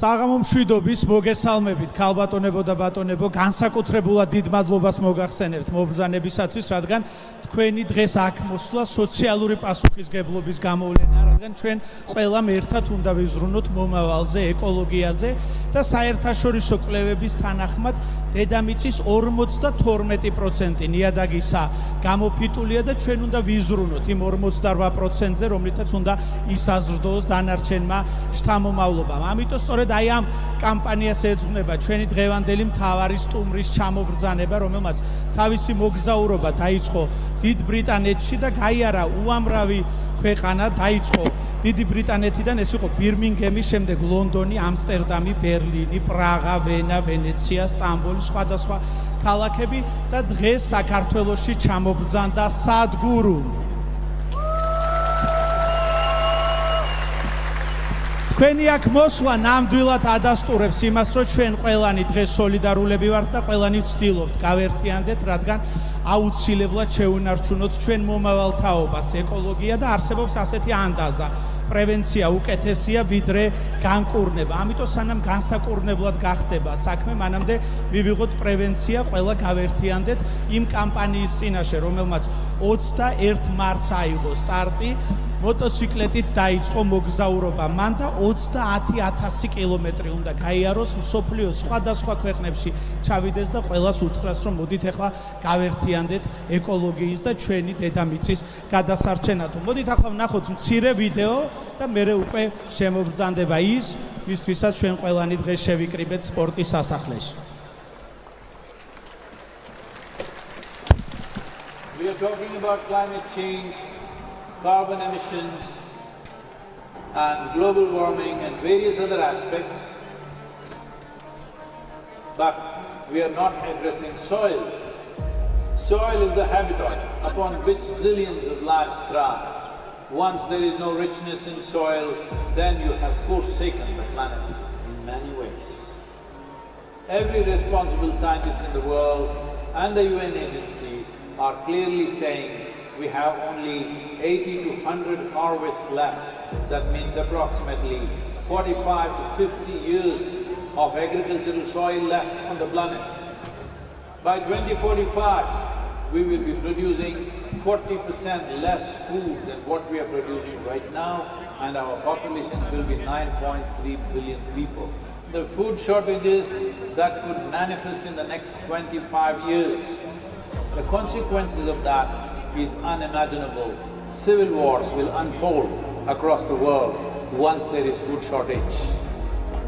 საღამომშვიდობის მოგესალმებით ქალბატონებო და ბატონებო, განსაკუთრებულად დიდ მადლობას მოგახსენებთ მობრძანებისათვის, რადგან თქვენი დღეს აქ მოსვლა სოციალური პასუხისგებლობის გამოვლენა, რადგან ჩვენ ყველამ ერთად უნდა ვიზრუნოთ მომავალზე, ეკოლოგიაზე და საერთაშორისო კვლევების თანახმად დედამიწის 52% ნიადაგისა გამოფიტულია და ჩვენ უნდა ვიზრუნოთ იმ 48%-ზე, რომლითაც უნდა ისაზრდოს დანარჩენმა შთამომავლობამ. ამიტომ სწორედ აი ამ კამპანიას ეძღვნება ჩვენი დღევანდელი მთავარი სტუმრის ჩამობრძანება, რომელმაც თავისი მოგზაურობა დაიწყო დიდ ბრიტანეთში და გაიარა უამრავი ქვეყანა, დაიწყო დიდი ბრიტანეთიდან, ეს იყო ბირმინგემი, შემდეგ ლონდონი, ამსტერდამი, ბერლინი, პრაღა, ვენა, ვენეცია, სტამბოლი, სხვადასხვა ქალაქები და დღეს საქართველოში ჩამობრძანდა სადგურუ. თქვენი აქ მოსვლა ნამდვილად ადასტურებს იმას, რომ ჩვენ ყველანი დღეს სოლიდარულები ვართ და ყველანი ვცდილობთ გავერთიანდეთ, რადგან აუცილებლად შეუნარჩუნოთ ჩვენ მომავალთაობას, ეკოლოგია და არსებობს ასეთი ანდაზა. პრევენცია უკეთესია ვიდრე განკურნება. ამიტომ სანამ განსაკურნებლად გახდება საქმე, მანამდე მივიღოთ პრევენცია, ყველა გავერთიანდეთ იმ კამპანიის წინაშე, რომელმაც 21 მარტს აიღო სტარტი. მოტოციკლეტით დაიწყო მოგზაურობა, მან და 30,000 კილომეტრი უნდა გაიაროს, მსოფლიოს სხვადასხვა ქვეყნებში ჩავიდეს და ყველას უთხრას, რომ მოდით ახლა გავერთიანდეთ ეკოლოგიის და ჩვენი დედამიწის გადასარჩენად. მოდით ახლა ვნახოთ მცირე ვიდეო და მერე უკვე შემობრძანდება ის, ვისთვისაც ჩვენ ყველანი დღეს შევიკრიბეთ სპორტის სასახლეში. We are talking about climate change, carbon emissions and global warming and various other aspects, but we are not addressing soil. Soil is the habitat upon which zillions of lives thrive. Once there is no richness in soil, then you have forsaken the planet in many ways. Every responsible scientist in the world and the UN agencies are clearly saying we have only 80 to 100 harvests left. That means approximately 45 to 50 years of agricultural soil left on the planet. By 2045, we will be producing 40% less food than what we are producing right now, and our populations will be 9.3 billion people. The food shortages that could manifest in the next 25 years, the consequences of that is unimaginable. Civil wars will unfold across the world once there is food shortage.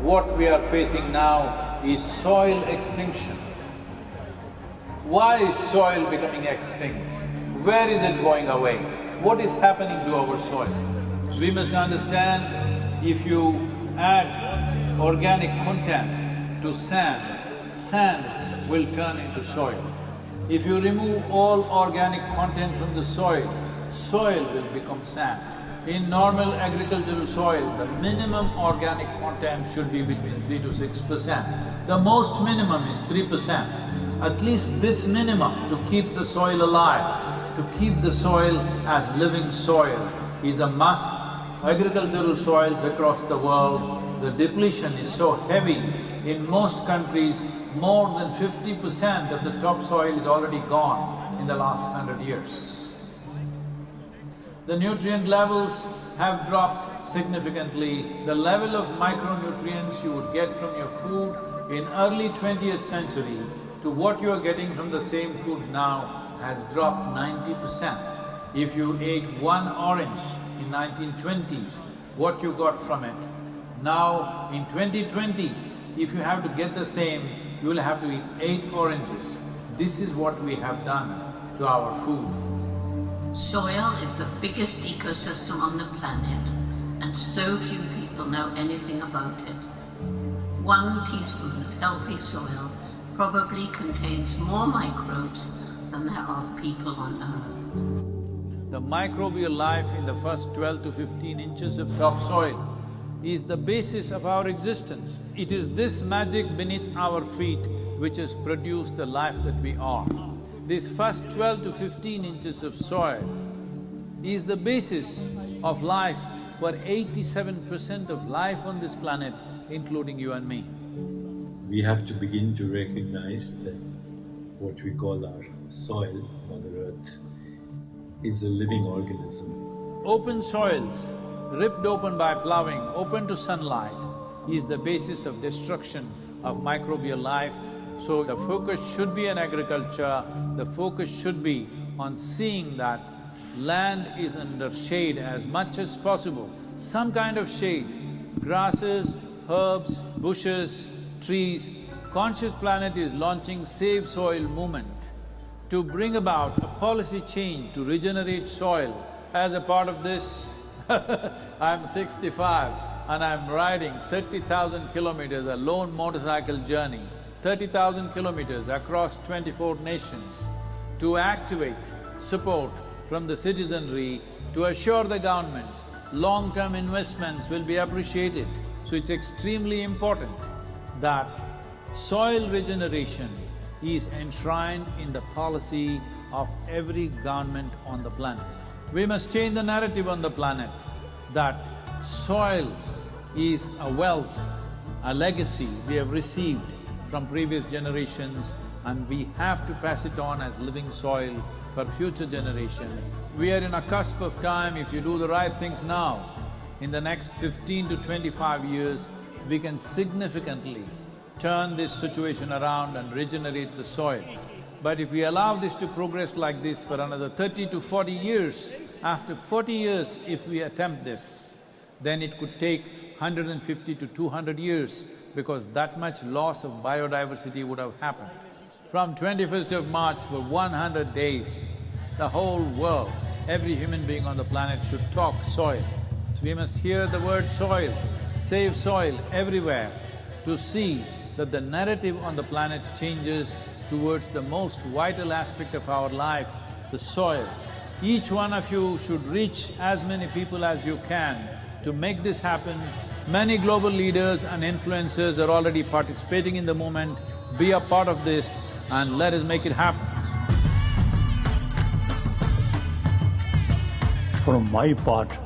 What we are facing now is soil extinction. Why is soil becoming extinct? Where is it going away? What is happening to our soil? We must understand, if you add organic content to sand, sand will turn into soil. If you remove all organic content from the soil, soil will become sand. In normal agricultural soil, the minimum organic content should be between 3 to 6%. The most minimum is 3%. At least this minimum to keep the soil alive, to keep the soil as living soil is a must. Agricultural soils across the world, the depletion is so heavy. In most countries, more than 50% of the topsoil is already gone in the last 100 years. The nutrient levels have dropped significantly. The level of micronutrients you would get from your food in early 20th century to what you are getting from the same food now has dropped 90%. If you ate one orange in 1920s, what you got from it. Now in 2020, if you have to get the same, you will have to eat 8 oranges. This is what we have done to our food. Soil is the biggest ecosystem on the planet, and so few people know anything about it. 1 teaspoon of healthy soil probably contains more microbes than there are people on Earth. The microbial life in the first 12 to 15 inches of topsoil is the basis of our existence. It is this magic beneath our feet which has produced the life that we are. This first 12 to 15 inches of soil is the basis of life for 87% of life on this planet including you and me. We have to begin to recognize that what we call our soil, Mother Earth, is a living organism. Open soils, ripped open by ploughing, open to sunlight, is the basis of destruction of microbial life. So the focus should be on agriculture, the focus should be on seeing that land is under shade as much as possible, some kind of shade, grasses, herbs, bushes, trees. Conscious Planet is launching Save Soil movement to bring about a policy change to regenerate soil. As a part of this, I'm 65 and I'm riding 30,000 kilometers, a lone motorcycle journey, 30,000 kilometers across 24 nations to activate support from the citizenry to assure the governments long-term investments will be appreciated. So it's extremely important that soil regeneration is enshrined in the policy of every government on the planet. We must change the narrative on the planet that soil is a wealth, a legacy we have received from previous generations, and we have to pass it on as living soil for future generations. We are in a cusp of time. If you do the right things now, in the next 15 to 25 years, we can significantly turn this situation around and regenerate the soil. But if we allow this to progress like this for another 30 to 40 years, after 40 years if we attempt this, then it could take 150 to 200 years because that much loss of biodiversity would have happened. From 21st of March for 100 days, the whole world, every human being on the planet should talk soil. So we must hear the word soil, save soil everywhere to see that the narrative on the planet changes towards the most vital aspect of our life, the soil. Each one of you should reach as many people as you can to make this happen. Many global leaders and influencers are already participating in the movement. Be a part of this and let us make it happen. From my part,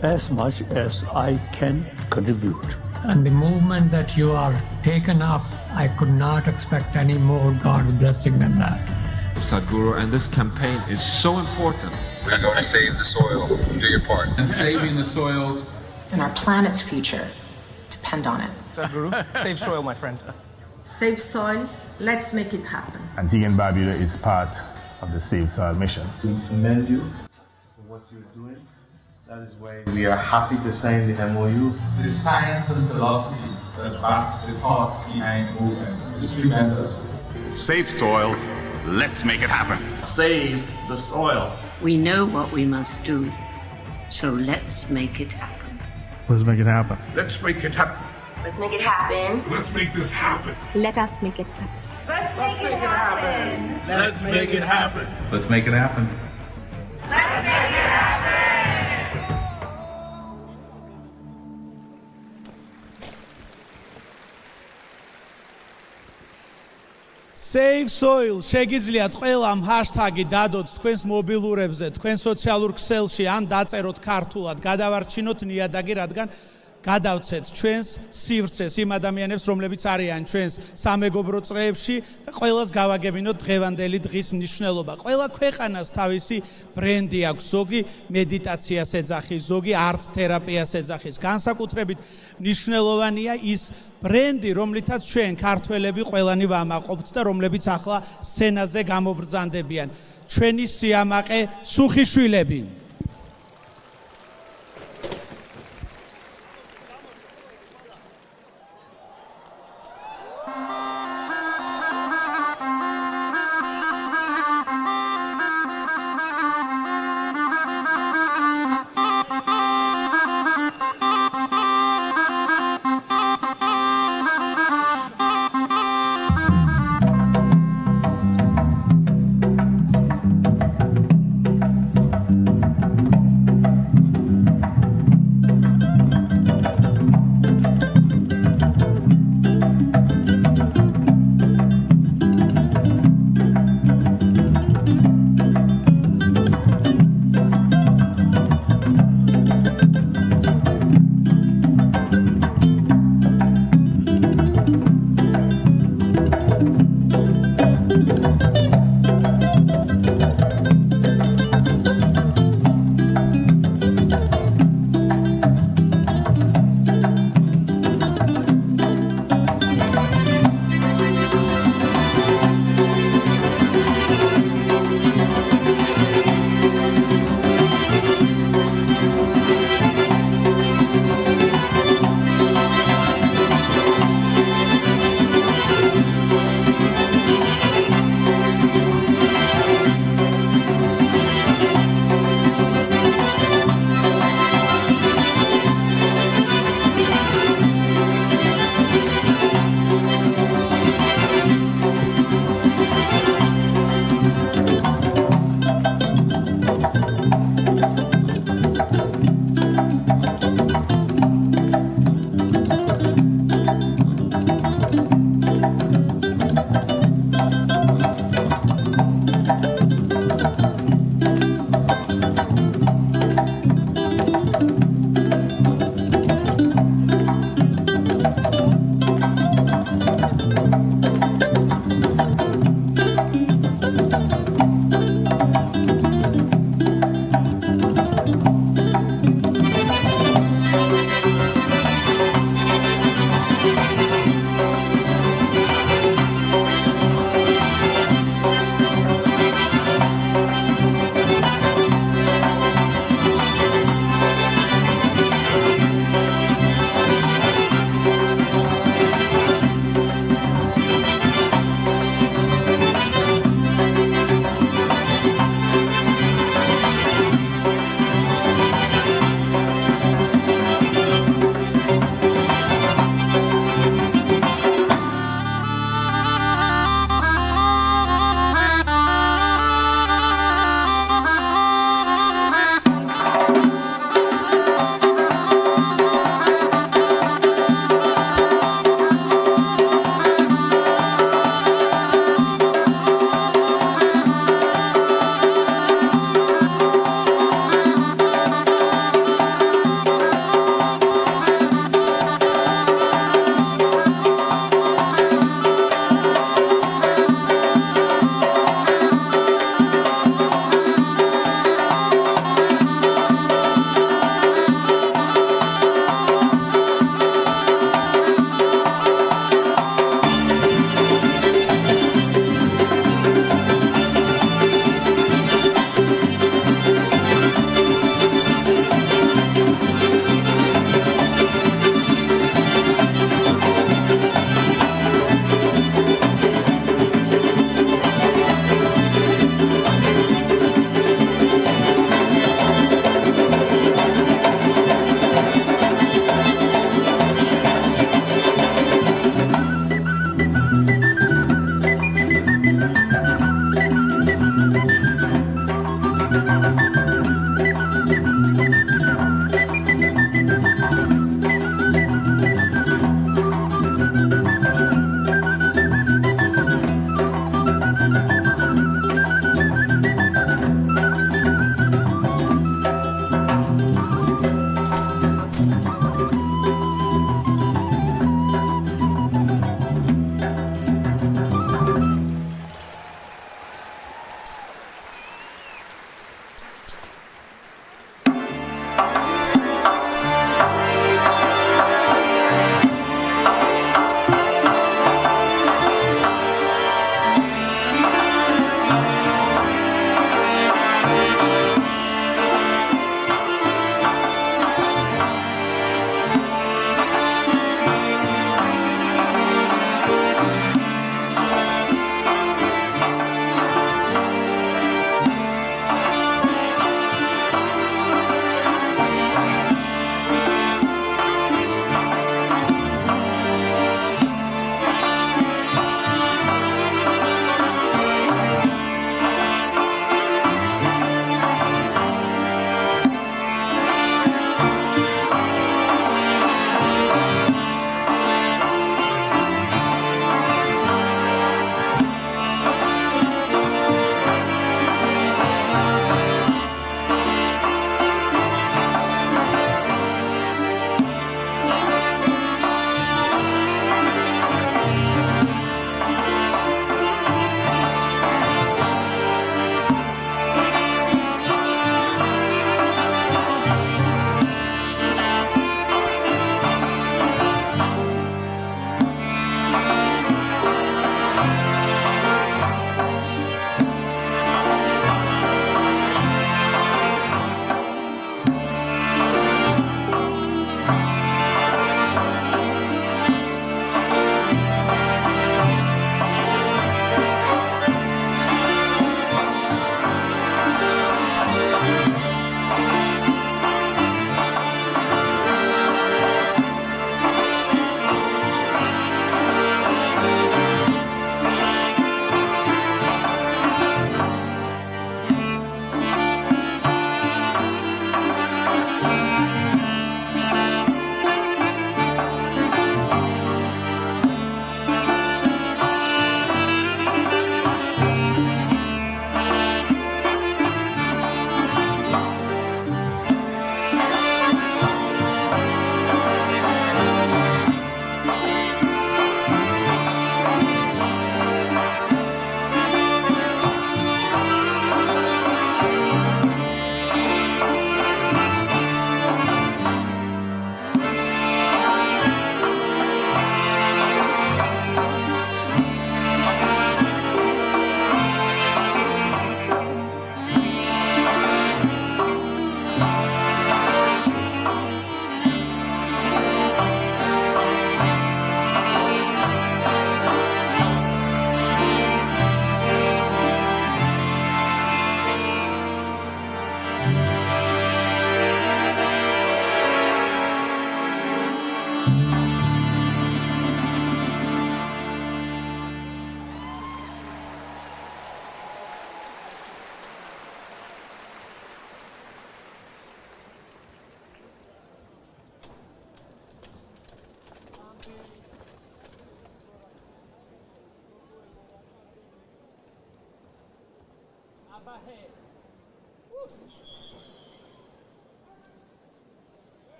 as much as I can contribute. And the movement that you are taken up, I could not expect any more God's blessing than that. Sadhguru, and this campaign is so important. We are going to save the soil. Do your part. And saving the soils. And our planet's future depend on it. Sadhguru, save soil, my friend. Save soil, let's make it happen. Antigua and Barbuda is part of the Save Soil mission. We commend you for what you're doing. That is why we are happy to sign the MOU. The science and philosophy that backs the thought behind the movement is tremendous. Save soil, let's make it happen. Save the soil. We know what we must do, so let's make it happen. Let's make it happen. Let's make it happen. Let's make it happen. Let's make this happen. Let us make it happen. Let's make it happen. Let's make it happen. Let's make it happen. Let's make it happen. Save soil, შეგიძლიათ ყველა ამ ჰაშტაგი დადოთ თქვენს მობილურებზე, თქვენ სოციალურ ქსელში ან დაწეროთ ქართულად, გადავარჩინოთ ნიადაგი, რადგან გადავცეთ ჩვენს სივრცეს იმ ადამიანებს, რომლებიც არიან ჩვენს სამეგობრო წრეებში და ყველას გავაგებინოთ დღევანდელი დღის მნიშვნელობა. ყველა ქვეყანას თავისი ბრენდი აქვს, ზოგი მედიტაციას ეძახის, ზოგი არტ თერაპიას ეძახის. განსაკუთრებით მნიშვნელოვანია ის ბრენდი, რომლითაც ჩვენ ქართველები ყველანი ვამაყობთ და რომლებიც ახლა სცენაზე გამობრძანდებიან. ჩვენი სიამაყე სუხიშვილები.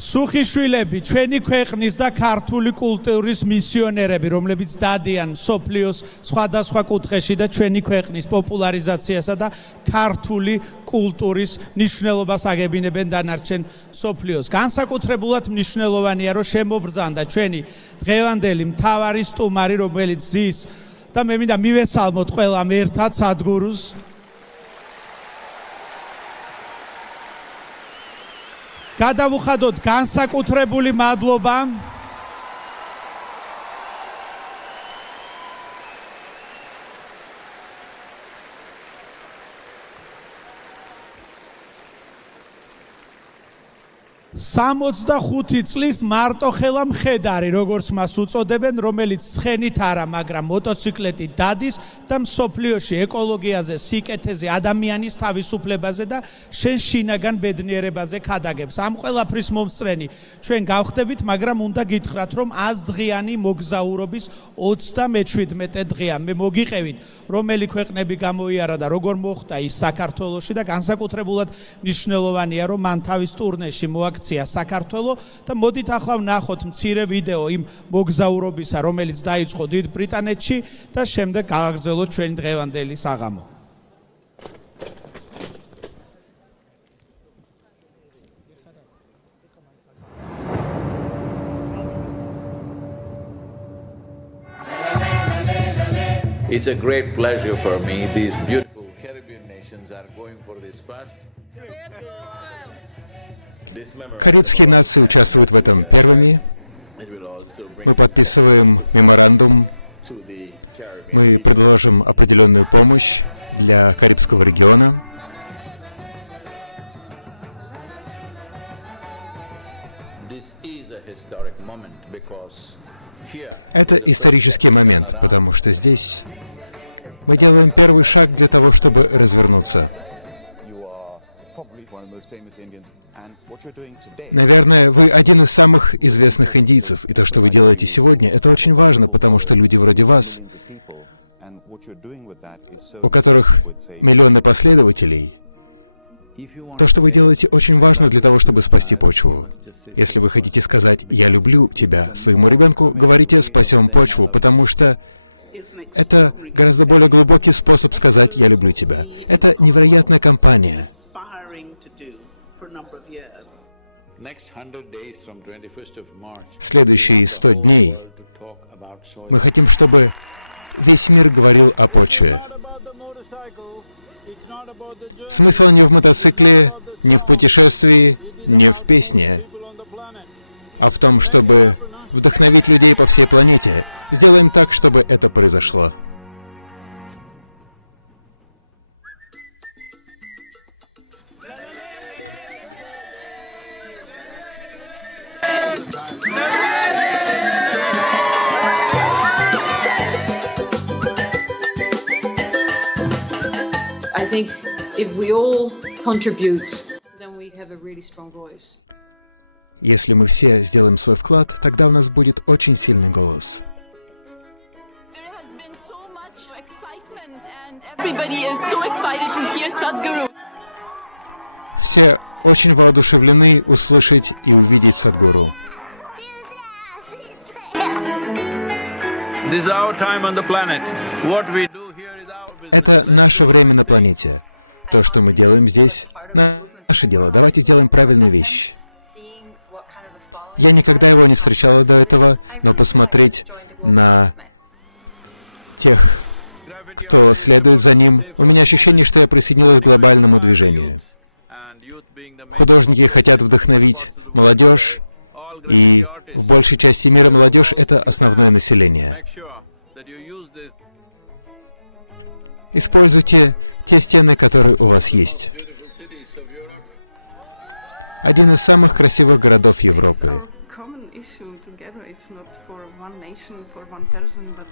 სუხიშვილები, ჩვენი ქვეყნის და ქართული კულტურის მისიონერები, რომლებიც დადიან სოფლიოს სხვადასხვა კუთხეში და ჩვენი ქვეყნის პოპულარიზაციასა და ქართული კულტურის მნიშვნელობას აგებინებენ დანარჩენ სოფლიოს. განსაკუთრებულად მნიშვნელოვანია, რომ შემობრძანდა ჩვენი დღევანდელი მთავარი სტუმარი, რომელიც ზის და მე მინდა მივესალმოთ ყველამ ერთად სადგურუს. გადავუხადოთ განსაკუთრებული მადლობა სამოცდახუთი წლის მარტოხელა მხედარი, როგორც მას უწოდებენ, რომელიც ცხენით არა, მაგრამ მოტოციკლეტით დადის და მსოფლიოში ეკოლოგიაზე, სიკეთეზე, ადამიანის თავისუფლებაზე და შენ შინაგან ბედნიერებაზე ქადაგებს. ამ ყველაფრის მომსწრენი ჩვენ გავხდებით, მაგრამ უნდა გითხრათ, რომ 100 დღიანი მოგზაურობის 37 დღეა მე მოგიყევით, რომელი ქვეყნები გამოიარა და როგორ მოხდა ის საქართველოში და განსაკუთრებულად მნიშვნელოვანია, რომ მან თავის ტურნეში მოაქცია საქართველო და მოდით ახლა ვნახოთ მცირე ვიდეო იმ მოგზაურობისა, რომელიც დაიწყო დიდ ბრიტანეთში და შემდეგ გააგრძელოთ ჩვენი დღევანდელი საღამო. It's a great pleasure for me. These beautiful Caribbean nations are going for this fast. Карибские нации участвуют в этом первыми. Мы подписываем меморандум. Мы предложим определенную помощь для Карибского региона. Это исторический момент, потому что здесь мы делаем первый шаг для того, чтобы развернуться. Наверное, вы один из самых известных индийцев, и то, что вы делаете сегодня, это очень важно, потому что люди вроде вас, у которых миллионы последователей, то, что вы делаете, очень важно для того, чтобы спасти почву. Если вы хотите сказать «я люблю тебя» своему ребенку, говорите «спасем почву», потому что это гораздо более глубокий способ сказать «я люблю тебя». Это невероятная кампания. Следующие 100 дней мы хотим, чтобы весь мир говорил о почве. Смысл не в мотоцикле, не в путешествии, не в песне, а в том, чтобы вдохновить людей по всей планете. Сделаем так, чтобы это произошло. I think if we all contribute, then we have a really strong voice. Если мы все сделаем свой вклад, тогда у нас будет очень сильный голос. Все очень воодушевлены услышать и увидеть Садхгуру. Это наше время на планете. То, что мы делаем здесь, наше дело. Давайте сделаем правильную вещь. Я никогда его не встречала до этого, но посмотреть на тех, кто следует за ним, у меня ощущение, что я присоединилась к глобальному движению. Художники хотят вдохновить молодежь, и в большей части мира молодежь — это основное население. Используйте те стены, которые у вас есть. Один из самых красивых городов Европы.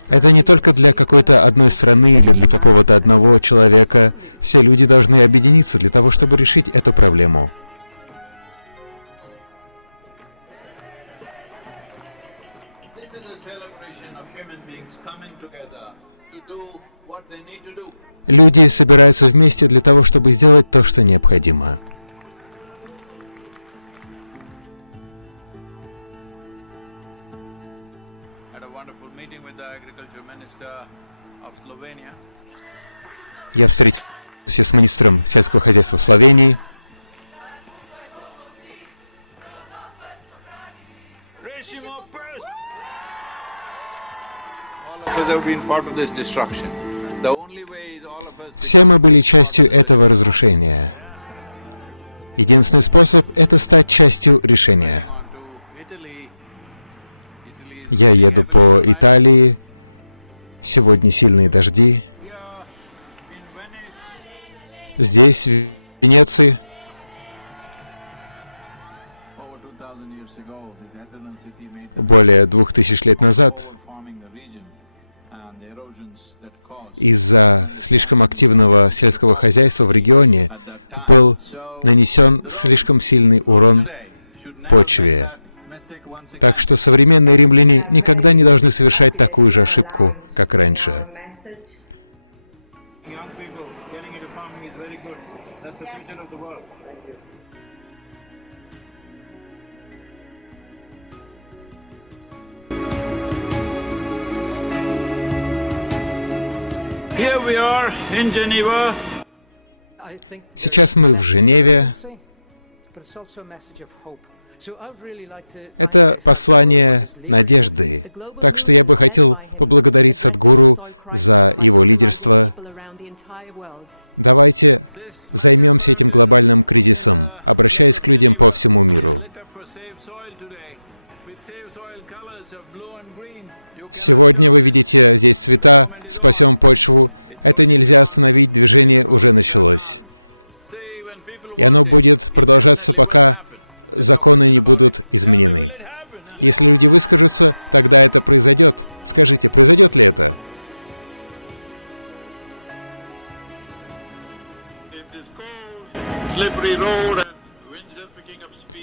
Это не только для какой-то одной страны, для какого-то одного человека. Все люди должны объединиться для того, чтобы решить эту проблему. Люди собираются вместе для того, чтобы сделать то, что необходимо. Я встретился с министром сельского хозяйства Словении. Все мы были частью этого разрушения. Единственный способ — это стать частью решения. Я еду по Италии. Сегодня сильные дожди. Здесь, в Венеции, более 2000 лет назад, из-за слишком активного сельского хозяйства в регионе был нанесен слишком сильный урон почве. Так что современные римляне никогда не должны совершать такую же ошибку, как раньше. Сейчас мы в Женеве. Это послание надежды. Так что я бы хотел поблагодарить Садхгуру за его лидерство. Давайте займемся этим глобальным кризисом, обращаясь к людям по всему миру. Сегодня вы видите здесь цвета, спасем почву. Это нельзя остановить, движение уже началось. И оно будет продолжаться, пока законы не будут изменены. Если люди выскажутся, тогда это произойдет. Скажите, произойдет ли это?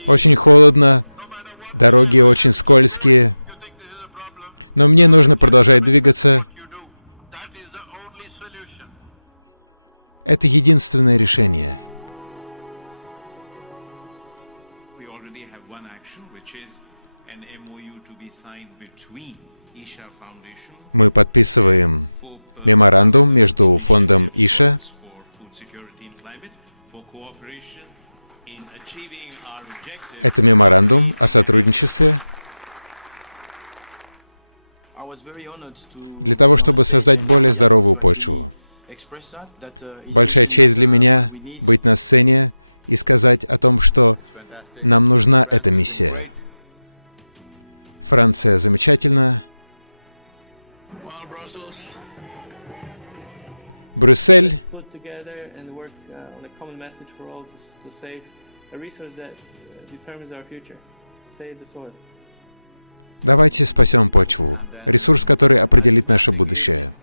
Очень холодно, дороги очень скользкие. Но мне нужно продолжать двигаться. Это единственное решение. Мы подписываем меморандум между фондом Иша Это меморандум о сотрудничестве для того, чтобы создать более здоровую почву. Большая честь для меня быть на сцене и сказать о том, что нам нужна эта миссия. Франция замечательна. Брюссель. Давайте спасем почву, ресурс, который определит наше будущее.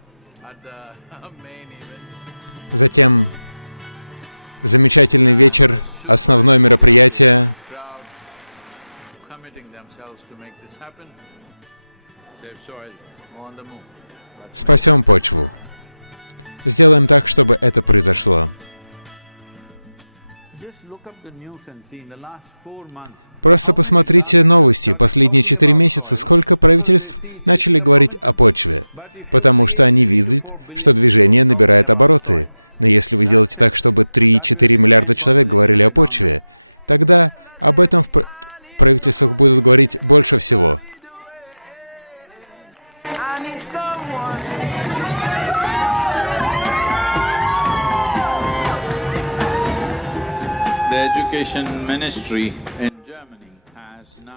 Затем замечательный вечер, основное мероприятие. Спасем почву. Сделаем так, чтобы это произошло. Просто посмотрите новости. Последние 4 месяца сколько правительств начали говорить о почве, потому что они видят, что движение набирает обороты. Но если вы сделаете так, чтобы 3-4 миллиарда человек говорили о почве, тогда об этом в правительствах будут говорить больше всего.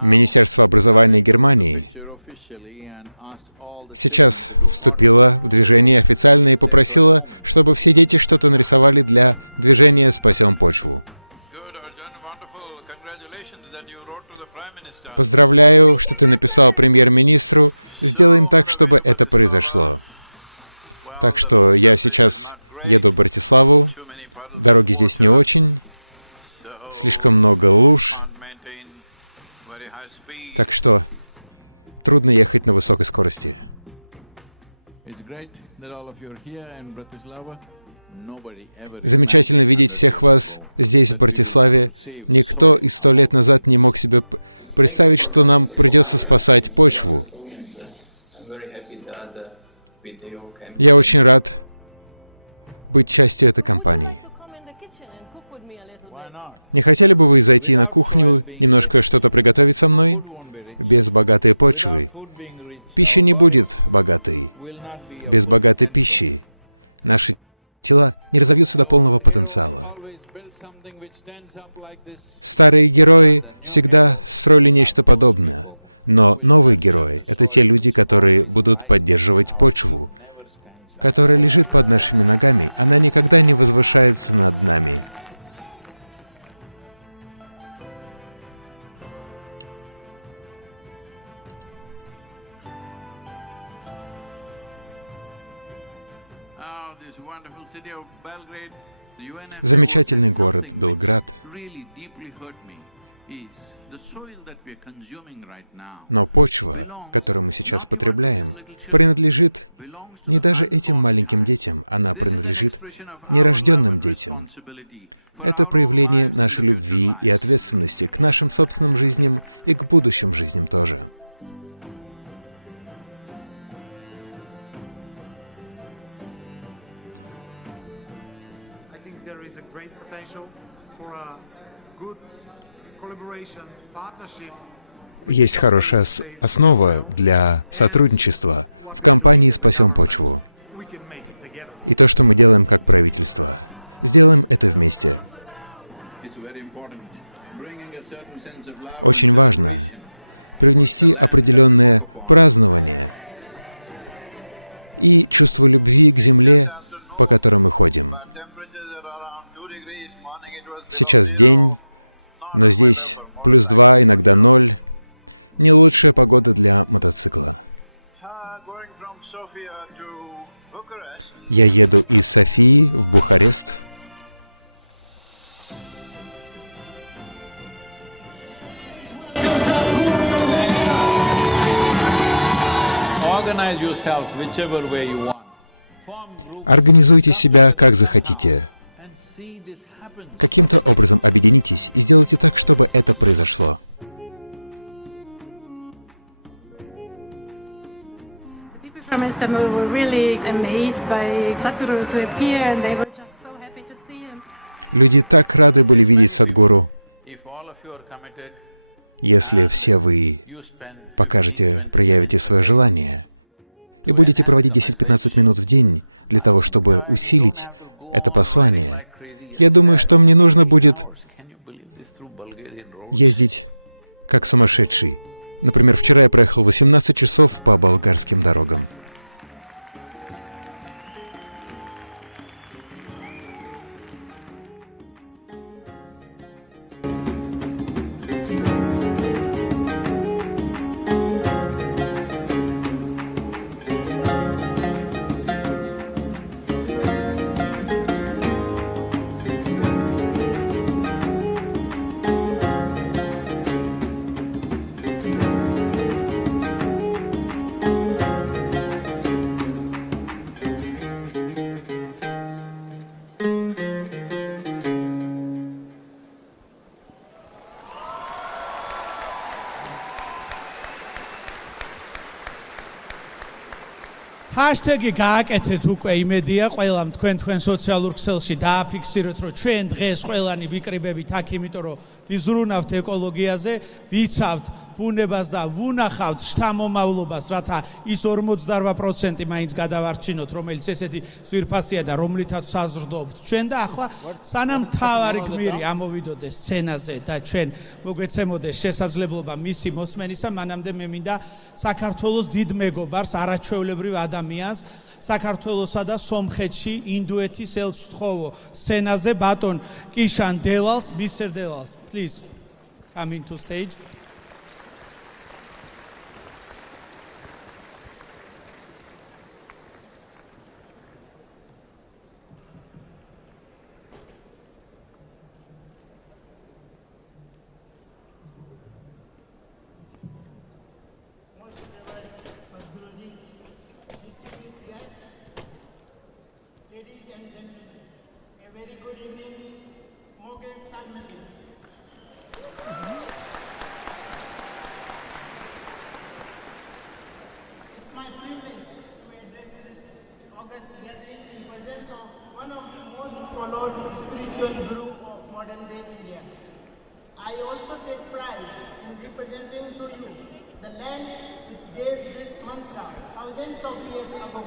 Министерство образования Германии сейчас вступило в движение официально и попросило, чтобы все дети что-то нарисовали для движения «Спасем почву». Поздравляю, что ты написал премьер-министру. Сделаем так, чтобы это произошло. Так что я сейчас еду в Братиславу. Дороги здесь не очень. Слишком много луж. Так что трудно ехать на высокой скорости. Замечательно видеть всех вас здесь, в Братиславе. Никто и 100 лет назад не мог себе представить, что нам придется спасать почву. Я очень рад быть частью этой компании. Не хотели бы вы зайти на кухню, немножко что-то приготовить со мной? Без богатой почвы пища не будет богатой. Без богатой пищи наши тела не разовьются до полного потенциала. Старые герои всегда строили нечто подобное, но новые герои — это те люди, которые будут поддерживать почву, которая лежит под нашими ногами, она никогда не возвышается над нами. Замечательный город Белград. Но почва, которую мы сейчас потребляем, принадлежит не даже этим маленьким детям, она принадлежит нерожденным детям. Это проявление нашей любви и ответственности к нашим собственным жизням и к будущим жизням тоже. Есть хорошая основа для сотрудничества в компании «Спасем почву». И то, что мы делаем как правительство, сделаем это вместе. Очень важно привнести определенное празднование и чувство любви к земле, по которой мы ходим. Сейчас день, но здесь +2, иногда 0. Не лучшая погода для мотоцикла. Я еду из Софии в Бухарест. Организуйте себя как захотите. Каким-то образом объединитесь и сделайте так, чтобы это произошло. Люди так рады были видеть Садхгуру. Если все вы проявите свое желание и будете проводить 10-15 минут в день для того, чтобы усилить это послание, я думаю, что мне нужно будет ездить как сумасшедший. Например, вчера я проехал 18 часов по болгарским дорогам. ჰაშტეგი გააკეთეთ უკვე, იმედია ყველამ თქვენ სოციალურ ქსელში დააფიქსიროთ, რომ ჩვენ დღეს ყველანი ვიკრიბებით აქ, იმიტომ რომ ვიზრუნავთ ეკოლოგიაზე, ვიცავთ ბუნებას და ვუნახავთ შთამომავლობას, რათა ის 48% მაინც გადავარჩინოთ, რომელიც ესეთი ძვირფასია და რომლითაც საზრდოობთ ჩვენ და ახლა სანამ თავარი გმირი ამოვიდოდეს სცენაზე და ჩვენ მოგეცემოდეს შესაძლებლობა მისი მოსმენისა, მანამდე მე მინდა საქართველოს დიდ მეგობარს, არაჩვეულებრივ ადამიანს, საქართველოსა და სომხეთში ინდუეთის ელჩს ვთხოვო სცენაზე ბატონ კიშან დევალს, Mr. Deval's, please come into stage. one of the most followed spiritual guru of modern day India. I also take pride in representing to you the land which gave this mantra thousands of years ago.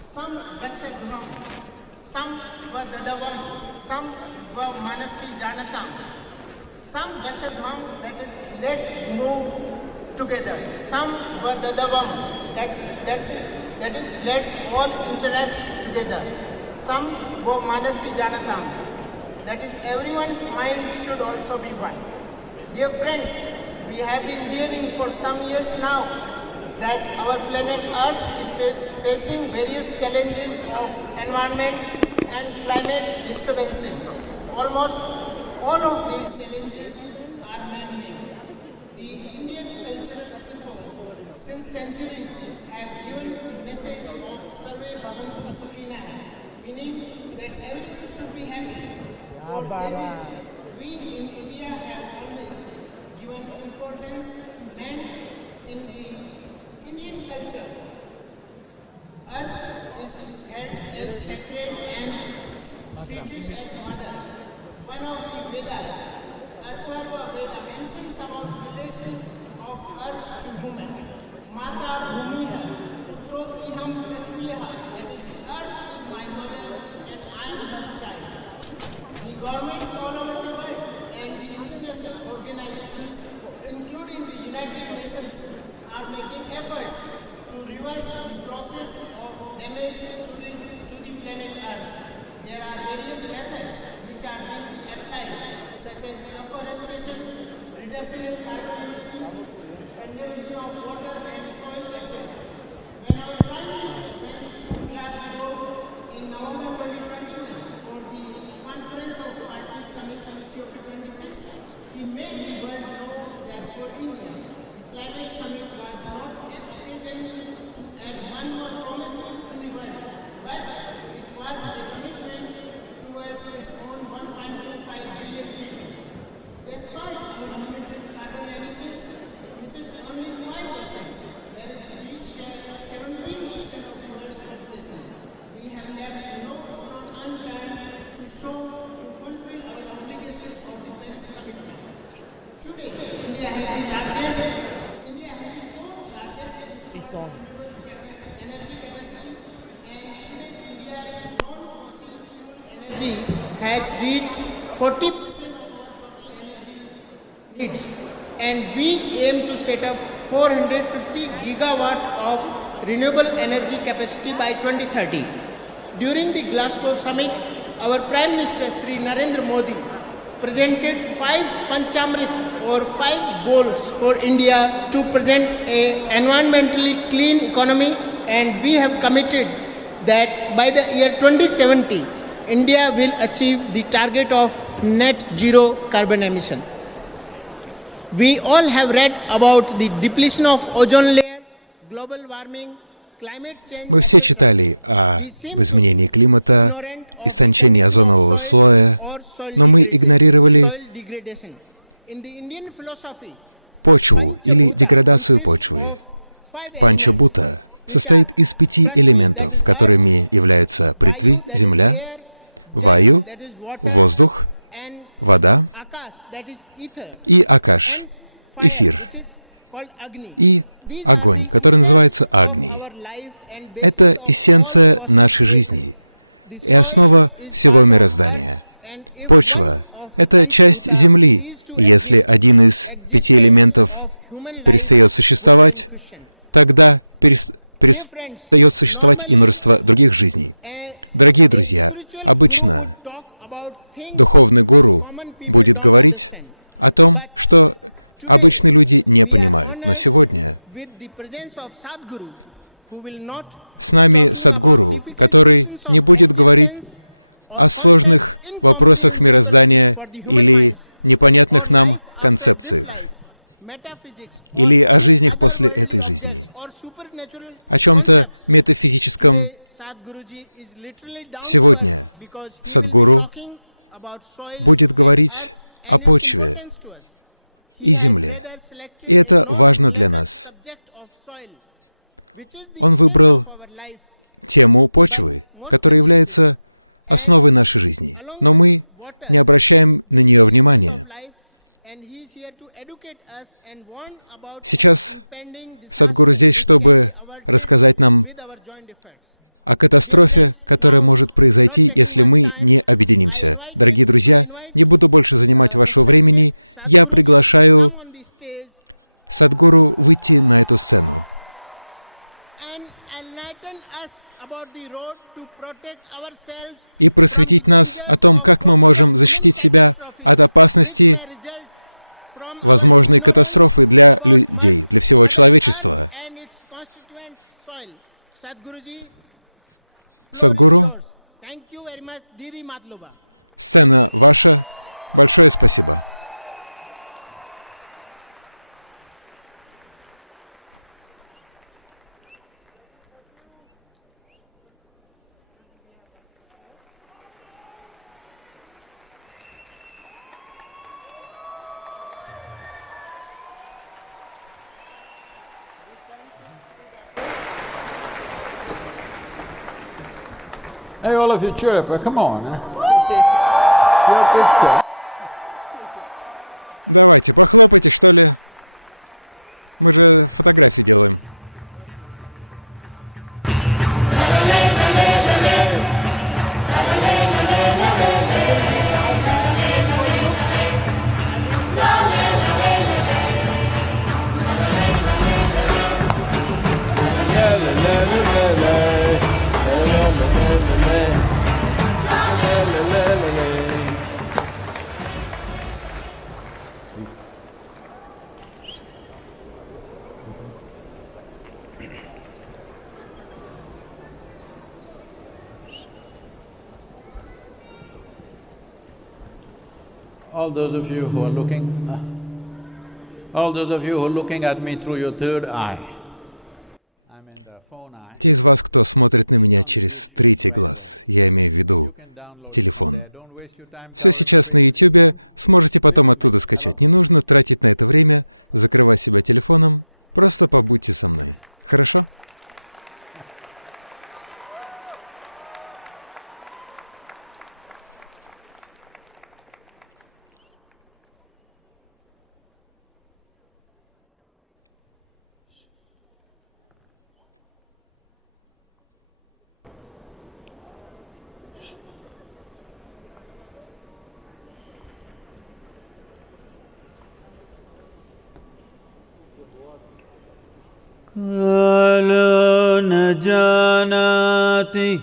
Some Vachadham, some Vadadavam, some Manasi Janatam, some Vachadham, that is, let's move together. Some Vadadavam, that is, let's all interact together. Some Manasi Janatam, that is, everyone's mind should also be one. Dear friends, we have been hearing for some years now that our planet Earth is facing various challenges of environment and climate disturbances. Almost all of these challenges are man-made. The Indian cultural ethos since centuries have given the message of Sarve Bhavantu Sukhina, meaning that everyone should be happy. For ages, we in India have always given importance to land in the Indian culture. Earth is held as sacred and treated as mother. One of the Vedas, Atharva Veda, mentions about relation of earth to human. Mata Bhumiha, Putro Iham Prithviha, that is, earth is my mother and I am her child. The governments all over the world and the international organizations, including the United Nations, are making efforts to reverse the process of damage to the planet Earth. There are various methods which are being applied, such as afforestation, reduction in carbon emissions, conservation of water and soil, etc. When our Prime Minister went to Glasgow in November 2021 for the Conference of Parties Summit on COP26, he made the world know that for India, the climate summit was not an occasion to add one more promise to the world, but it was a commitment towards its own 1.25 billion people. Despite our limited carbon emissions, which is only 5%, whereas we share 17% of the world's population, we have left no stone unturned to fulfill our obligations of the Paris commitment. Today, India has the fourth largest renewable energy capacity, and today India's non-fossil fuel energy has reached 40% of our total energy needs, and we aim to set up 450 gigawatt of renewable energy capacity by 2030. During the Glasgow summit, our Prime Minister Sri Narendra Modi presented 5 Panchamrit or 5 goals for India to present an environmentally clean economy, and we have committed that by the year 2070, India will achieve the target of net zero carbon emission. We all have read about the depletion of ozone layer, global warming, climate change. Мы все читали о изменении климата, истончении озонового слоя, но мы игнорировали почву или деградацию почвы. Панчабута состоит из 5 элементов, которыми являются притви — земля, ваю — воздух, вода, и акаш — эфир, и огонь, который называется агни. Это эссенция нашей жизни и основа всего мироздания. Почва — это часть Земли, и если один из 5 элементов перестает существовать, тогда перестает существовать и множество других жизней. Дорогие друзья, обычно духовный гуру будет говорить о том, что обычные люди не понимают. Но сегодня с нами Садхгуру, который не будет говорить о сложных вопросах мироздания или непонятных нам концепциях, или о жизнях после этой жизни, о чем-то метафизическом. Сегодня Садхгуру будет говорить о почве и земле, и это важно для нас. Он выбрал тему почвы, которая является основой нашей жизни, но мы не обращаем на нее внимания. Сейчас Садхгуру здесь, чтобы рассказать нам о катастрофе, которая может произойти, если мы не объединимся. Дорогие друзья, не буду больше занимать вашего времени. Я приглашаю Садхгуру выйти на эту сцену и просветить нас о том, как мы можем защитить себя от опасности возможной катастрофы для людей, для всего человечества. Садхгуру, сцена ваша. Большое спасибо. Hey, all of you, cheer up! Come on! Your picture. Давайте, похлопайте, что ли. Мы же фотографии делаем. All those of you who are looking at me through your third eye. Те из вас, кто смотрит на меня через третий глаз, я имею в виду телефон. Все сейчас на YouTube, сможете потом оттуда скачать. Не нужно тратить на это время, закрывать себя телефоном. Просто побудьте со мной. Хорошо? Kalo na janati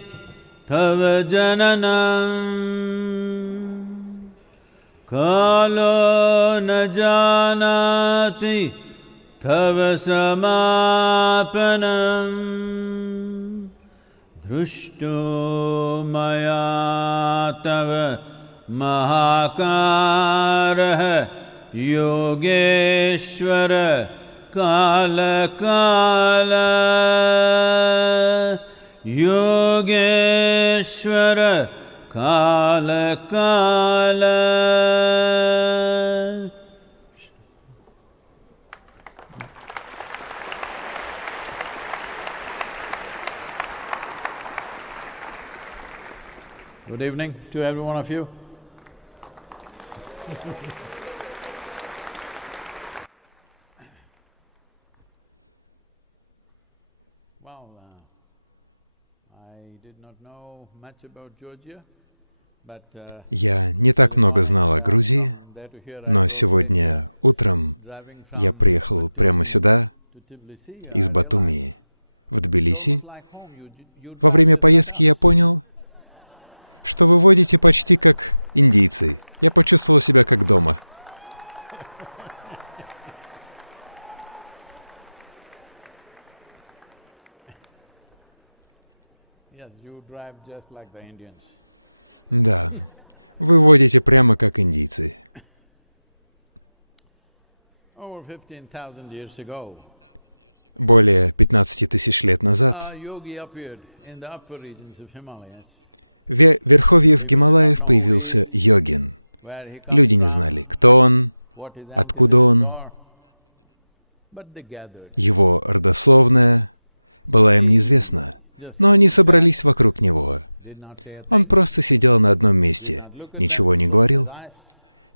tava jananam. Kalo na janati tava samapanam. Drushto maya tava mahakarah yogeshwara Kala Kala Yogeshwara Kala Kala. Good evening to every one of you. Я не так много знал о Грузии, но сегодня утром я приехал прямо сюда, из Батуми, в Тбилиси. Во время поездки я понял, что вы водите почти как индийцы. Я почувствовал себя как дома. Да, вы водите прямо как индийцы. Более 15 тысяч лет назад в верховьях Гималаев появился йогин. Люди не знали, кто он, откуда он. Его родословная была им неизвестна, но они собрались вокруг него. Он просто сидел на одном месте, ничего не говорил,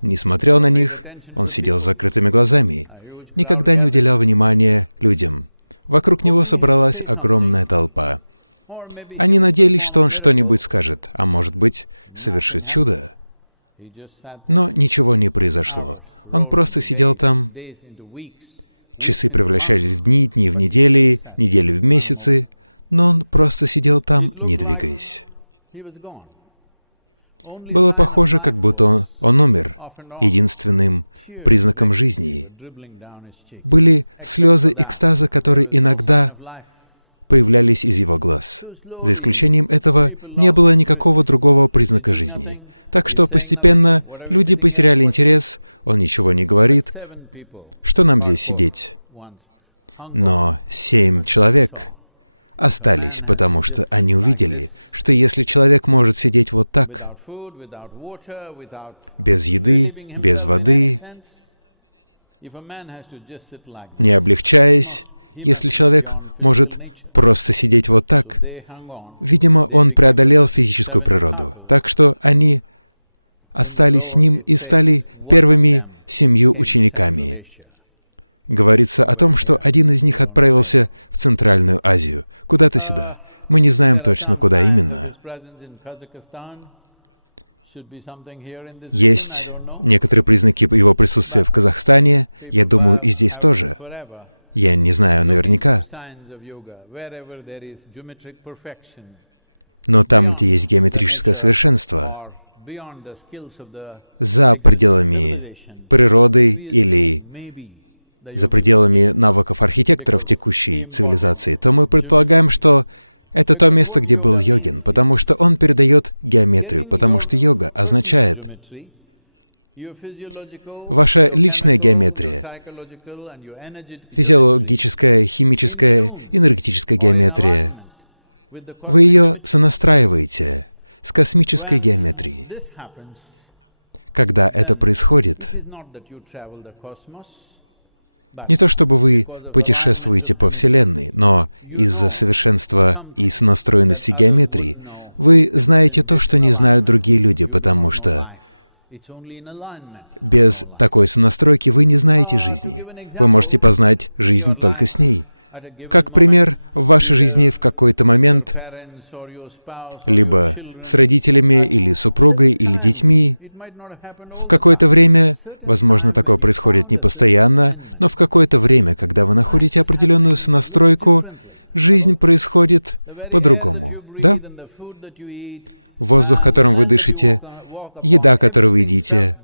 не смотрел на них, он сидел с закрытыми глазами, никогда не уделял внимания людям. Вокруг него собралась огромная толпа. Они надеялись, что он что-нибудь скажет, а может быть, совершит чудо. Но ничего не произошло. Он просто сидел там. Часы превращались в дни, дни в недели, недели в месяцы, но он просто сидел там, не двигаясь. Было похоже, как будто он умер. Единственным признаком жизни были слезы экстаза, которые иногда появлялись из его глаз. За исключением этого, не было никакого другого признака жизни. Так что постепенно люди потеряли интерес, он ничего не говорит. Что нам здесь сидеть? Но 7 человек остались, потому что они увидели, что если человек может сидеть вот так, без еды, без воды, не облегчаясь, если человек может просто сидеть вот так, видимо, он преодолел физическую природу. Так что они остались с ним и стали первыми 7 учениками. Говорится о том, что один из них отправился в Центральную Азию, куда-то сюда. Мы не знаем точно, куда именно. Есть некоторые признаки его присутствия в Казахстане, я думаю, и здесь тоже. Я не знаю наверняка. Но там, где есть геометрическое совершенство, за пределами природы или за пределами навыков архитекторов текущей цивилизации, то мы предполагаем, что это то место, где был йогин, потому что он передает геометрию, потому что йога означает ваша личная геометрия, физиологическая, химическая, энергетическая геометрия. Вы ее сонастраиваете с космической геометрией. Когда это происходит, не то чтобы вы путешествуете по Вселенной, но из-за совершенства и сонастроенности геометрии вы знаете то, что не знают другие люди, потому что без такой сонастройки вы не знаете жизни. Вы можете познать жизнь только с ней. Как пример, в вашей жизни в какой-то момент, либо с родителями, или супругой, или детьми, в какое-то время, возможно, такое происходит не постоянно, но в какое-то время, когда вы находите определенную сонастройку, жизнь происходит по-другому, да? Воздух, которым вы дышите, еда, которую вы едите,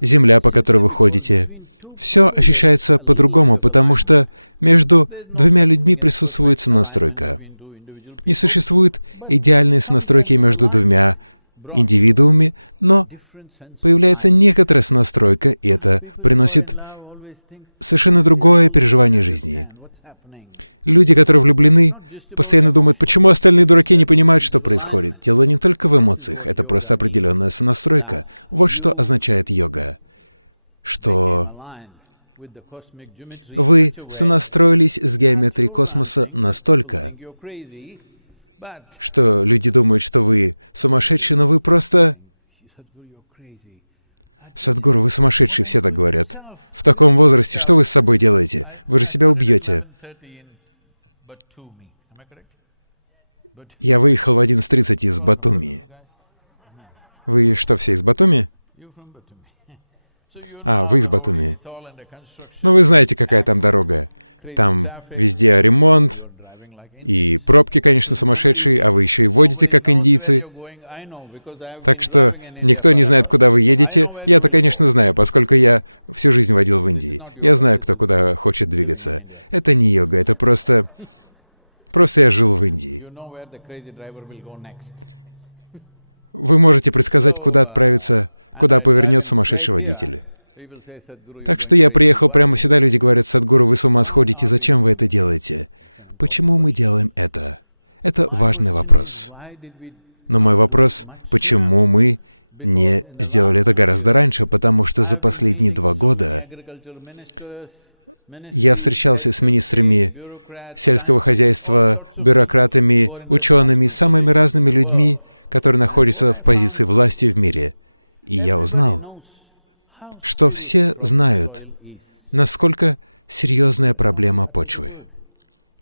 земля, по которой вы ходите, все ощущается по-другому, потому что между 2 людьми присутствует сонастройка. Не существует идеальной сонастройки между 2 индивидуумами, но появляется некоторая сонастройка, и это приносит совершенно другое переживание жизни. Люди, которые влюблены, постоянно думают, почему остальные дураки не понимают, что происходит. Дело не только в эмоциях, это просто определенная сонастройка. Вот что означает йога. Что вы сонастроились с геометрией космоса настолько, что люди думают, что вы сумасшедший, но вы просто... Садхгуру, вы сумасшедший, все так говорят. В таком возрасте что вы с собой делаете? Вы же себя убьете. Я выехал в 11:30 из Батуми. Вы что, все из Батуми? А, вы из Батуми. Ну, вы знаете, какая там дорога. Там везде ремонт, и пробки, конечно, сумасшедшие, а вы еще и водите, как индийцы. Так что никто не знает, куда вы едете. Я-то, конечно, знаю, поскольку я всю жизнь водил в Индии. Я знаю, кто куда хочет двигаться. Это не йога, это просто я жил в Индии. Вы можете предсказать, куда отправиться, куда повернет сумасшедший водитель. Так что я приехал прямо сюда, люди говорят, Садхгуру, вы с ума сходите, зачем вы это делаете? Почему мы делаем это? Это важный вопрос. Но мой вопрос, почему мы не сделали это гораздо раньше, потому что за последние 2 года я встречался с министрами сельского хозяйства, бюрократами, учеными, самыми разными людьми, которые находятся в позиции власти в мире. И я узнал, что все знают, насколько серьезная проблема почвы.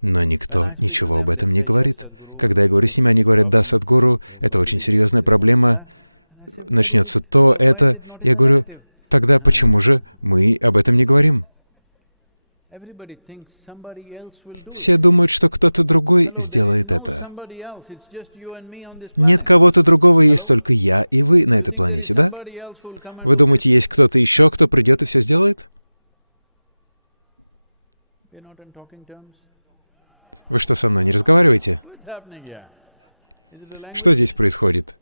Но никто ничего об этом не говорит. Когда я говорю с ними, они говорят: да, Садхгуру, это очень серьезная проблема, начнется то, это. Я говорю: тогда почему же мы об этом не говорим? Все думают, что кто-то другой сделает это. Нет кого-то другого, есть только я и вы на этой планете, да? Вы думаете, есть кто-то еще, кто придет и все сделает? Вы что, со мной не разговариваете? Что здесь происходит?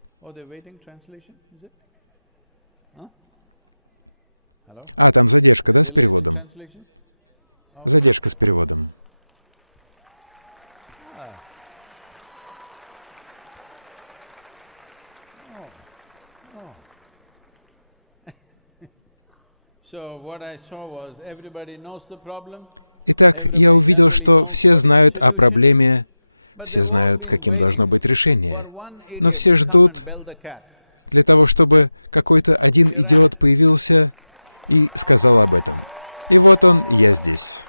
А, там задержка, да, с переводом? Задержка с переводом. Итак, я увидел, что все знают о проблеме, все знают, каким должно быть решение, но все ждут для того, чтобы какой-то один идиот появился и сказал об этом. И вот он, я здесь.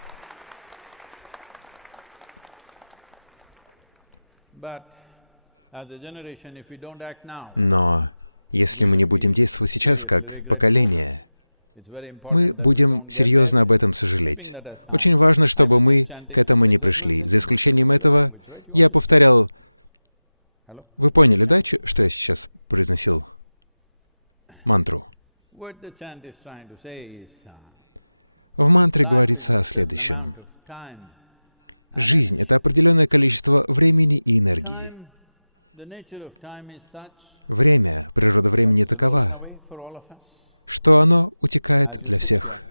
Но если мы не будем действовать сейчас как поколение, мы будем серьезно об этом сожалеть. Очень важно, чтобы мы к этому не пришли. За исключением этого, я повторял... Вы поняли, да, что я сейчас произносил? Мантру. В мантре говорится о следующем. Жизнь — это определенное количество времени и энергии. Время, природа времени такова, что оно утекает для всех,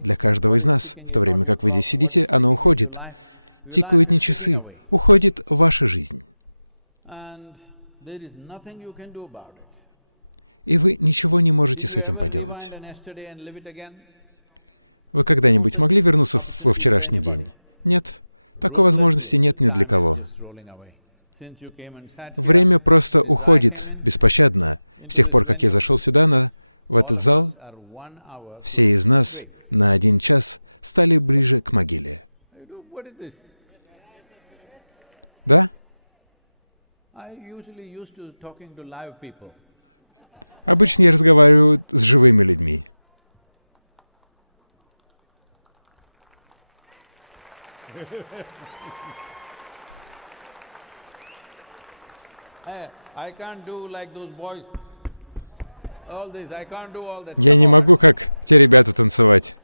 для каждого из нас. В то время как вы здесь сидите, оно уходит. Тикают не часы, уходит ваша жизнь. И вы ничего не можете с этим поделать. Вы когда-нибудь могли вернуться во вчерашний день? Нет. Такой возможности нет ни для кого. Время просто уходит беспощадно. С тех пор, как я зашел сюда, в этот зал, все из нас на 1 час стали ближе к могиле. Да? Обычно я разговариваю с живыми людьми. Я не могу, как те ребята, танцевать.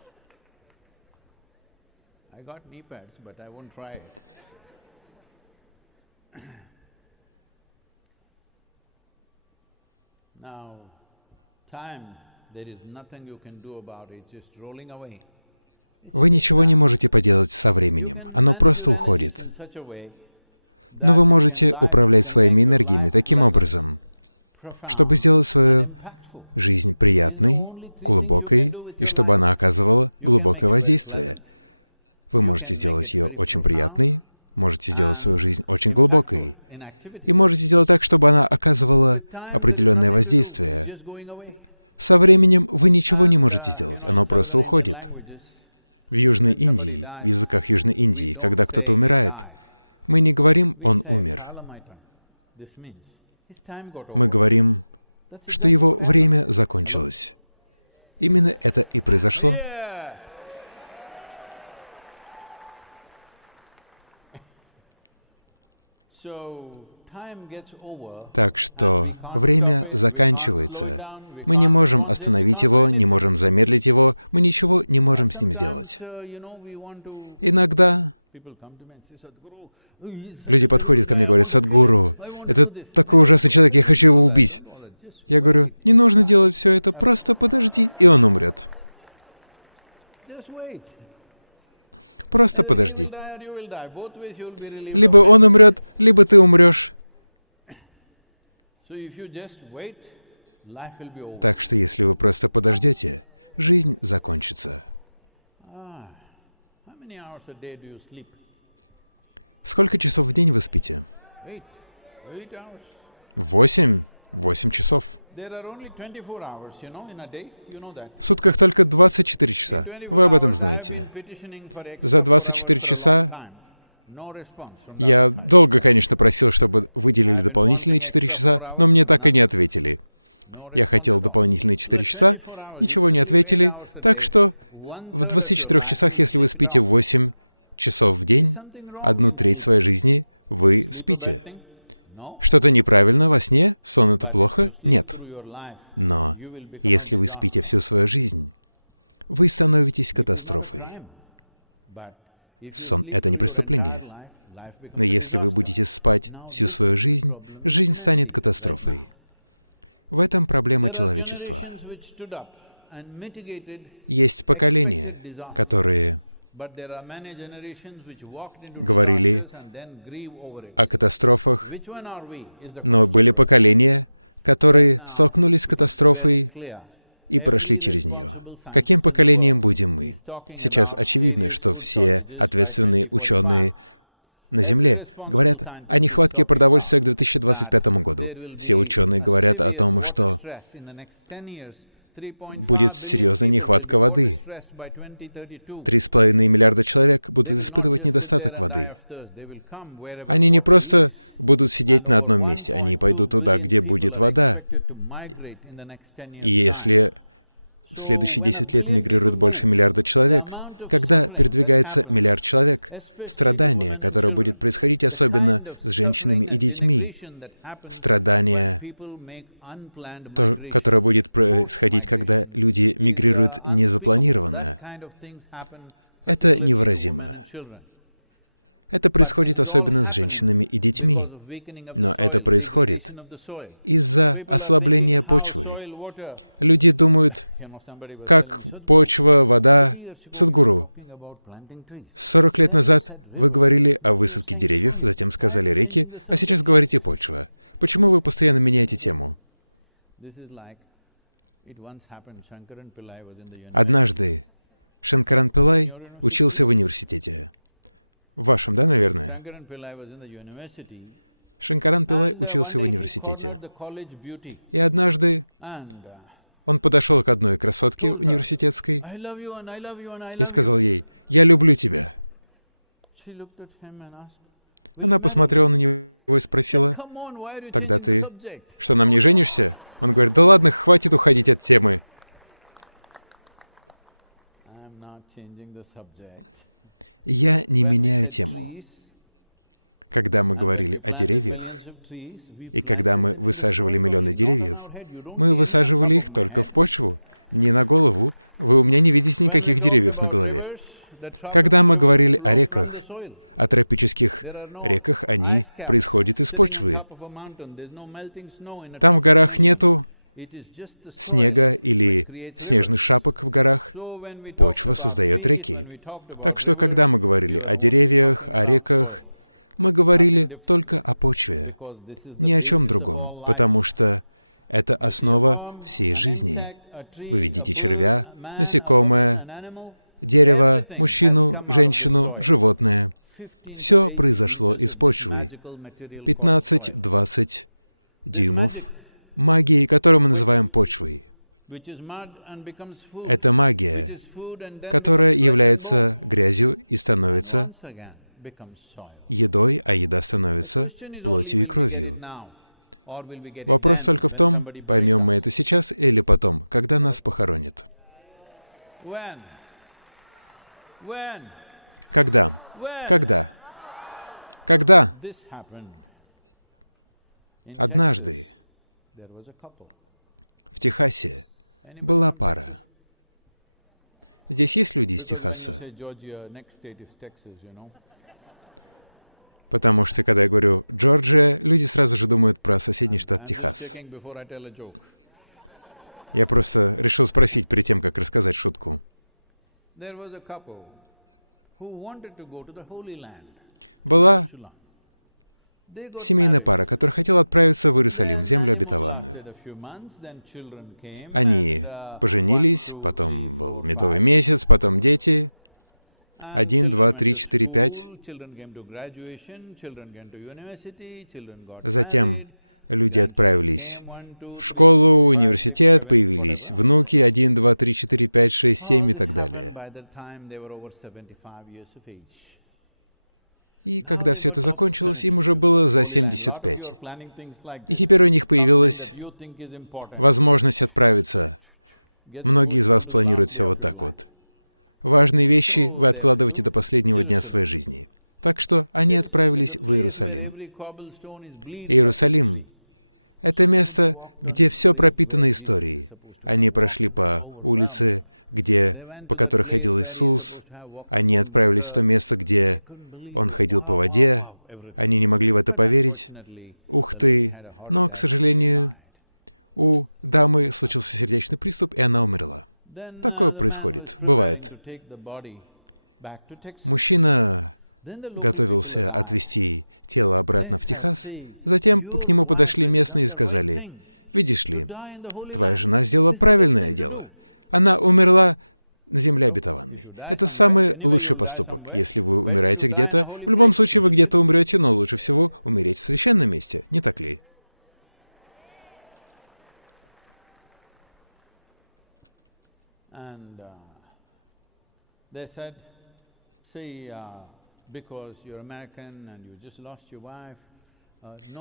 Вы ничего не можете поделать со временем. Оно просто уходит. Но вы можете управлять своими энергиями таким образом, чтобы сделать свою жизнь приятной, глубокой, и чтобы она оказывала глубокое воздействие. Вы можете сделать ее очень приятной, можете сделать свою жизнь очень глубокой, и можете сделать так, чтобы она оказывала определенное воздействие. Со временем вы ничего не можете сделать, оно просто уходит. В Южной Индии, в языках Южной Индии, когда кто-то умирает, мы не говорим «он умер». Мы говорим, что его время закончилось. Именно это и произошло. Так что время заканчивается. Мы не можем остановить его, не можем замедлить его, мы ничего не можем с ним сделать. Иногда люди подходят ко мне и говорят: «Садхгуру, это такой ужасный человек, я хочу его убить». Я говорю: не нужно делать все это, просто подожди, и он умрет. Просто подожди. Либо он умрет, либо ты умрешь. Так что если вы просто подождете, жизнь закончится. Сколько часов в день вы спите? 8 часов. В сутках только 24 часа. Вы об этом знаете. За 24 часа я долго, конечно, просил, чтобы выделили дополнительные 4 часа, но мне так и не ответили. Я хотел дополнительные 4 часа, ничего не ответили, так что в 24 часах, если вы спите 8 часов в день, 1/3 своей жизни вы спите. Что-то неправильно во сне? Сон — это плохо? Нет. Но если вы спите всю свою жизнь, вы становитесь катастрофой. Сон — это не преступление. Но если вы будете спать всю свою жизнь, жизнь станет катастрофой. В этом проблема человечества. Есть поколения, которые говорили о катастрофах, но были поколения, которые столкнулись с катастрофой и прошли через нее. Каким поколением будем мы? Сейчас очевидно, что все ответственные ученые на Земле говорят о нехватке продовольствия к 2025 году. Все ученые говорят о том, что будет серьезная нехватка воды. 3,5 миллиарда человек будут испытывать недостаток воды. Они не просто будут сидеть на одном месте, они пойдут туда, где будет вода. И если в следующие 10 лет мигрирует больше миллиарда человек, когда передвигается миллиард человек, страдание, которое будет происходить особенно с женщинами и детьми, страдание, которое будет происходить, когда люди мигрируют незапланированно, это невыразимо. Это происходит особенно с женщинами и детьми, но это происходит из-за ослабления почвы. Люди думают, как почва, вода. Садхгуру, 40 лет назад вы говорили о высадке деревьев, затем сказали реки, а сейчас говорите почва. Почему вы постоянно меняете тему? Однажды Шанкаран Пиллай учился в университете. В вашем, да, наверное? Шанкаран Пиллай учился в университете. И однажды он подошел к одной красотке университетской и сказал ей: «Я люблю тебя». Она посмотрела на него и спросила: «Тогда ты что, на мне женишься?» Он говорит: «Да ладно, хватит уходить от темы». Я не меняю тему. Когда мы говорили о деревьях, и когда мы высаживали миллионы деревьев, мы высаживали их только в почву, не на голову. Вы у меня не видите никаких деревьев на голове. Когда мы говорили о реках, о тропических реках, они происходят из почвы. Там в горах нету снега или снежных шапок в горах. Почва создает реки. Так что, когда мы говорили о деревьях, о реках, мы говорили только о почве, ни о чем другом, потому что это основа всей жизни. Вы видите червя, насекомое, дерево, мужчину, женщину, животное. Все произошло из почвы. 15-20 дюймов магии, которую мы называем почвой. Это магия, которая является грязью и становится едой, а еда становится плотью и кровью. Вопрос только в том, поймем мы это сейчас или потом, когда нас похоронят. Когда? Когда? Когда? Однажды в Техасе была пара. Здесь есть люди из Техаса? Потому что, когда я говорю «Джорджия», люди сразу же думают про соседний штат Техас. Я просто решил спросить перед тем, как рассказать шутку. Была семейная пара, которая хотела отправиться в Иерусалим, в землю обетованную. Они поженились, потом был медовый месяц, потом дети. 1, 2, 3, 4, 5. Затем люди отправились в школу, университет, появились внуки 1, 2, 3, 4, 5, 6, 7 и так далее. И когда все это закончилось, им уже было за 75. И теперь у них появилась возможность отправиться. Многие из вас планируют все вот так вот. Важные вещи вы откладываете до последнего дня своей жизни. Так что они отправились в Иерусалим. Иерусалим — это место, где все пропитано историей. Они прошли по улице, по которой ходил Иисус. Они отправились в то место, где Он ходил по воде. Они не могли в это поверить. Ух ты! Но, к сожалению, у дамы случился сердечный приступ, и она умерла. Такое происходит, бывает. Мужчина готовился отвезти тело обратно в Техас. Затем к нему подошли местные и сказали: «Видишь ли, твоя жена сделала правильное дело. Она умерла на земле обетованной. Это самый лучший поступок. Если вы умираете где-то, в любом случае вы где-то умрете, но лучше всего умереть в священном месте, не так ли?»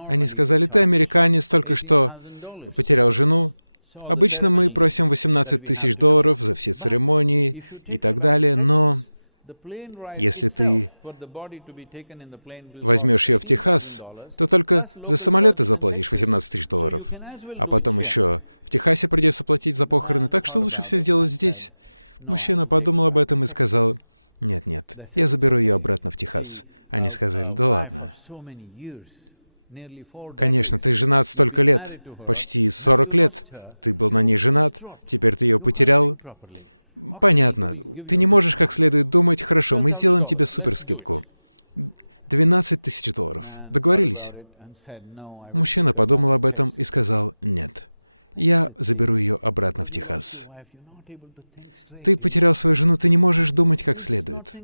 Они сказали: «Ты американец, только что потерял жену. Обычно мы просим $18 тысяч за все церемонии и так далее, но если ты возьмешь ее в Техас, то только за самолет ты заплатишь $18 тысяч, а потом еще в Техасе придется платить за похороны, так что лучше все сделать здесь». Мужчина подумал об этом и сказал: «Нет, я заберу ее обратно в Техас». Они сказали: «Да ладно. Конечно, ты женат столько лет, почти 40 лет. Ты был на ней женат, теперь ты ее потерял. Понятно, ты не можешь как следует думать. Хорошо, мы сделаем тебе суперскидку. $12 тысяч. Договорились?» Мужчина подумал об этом и сказал: «Нет, я заберу ее обратно в Техас». Ты потерял свою жену, ты не можешь думать как следует.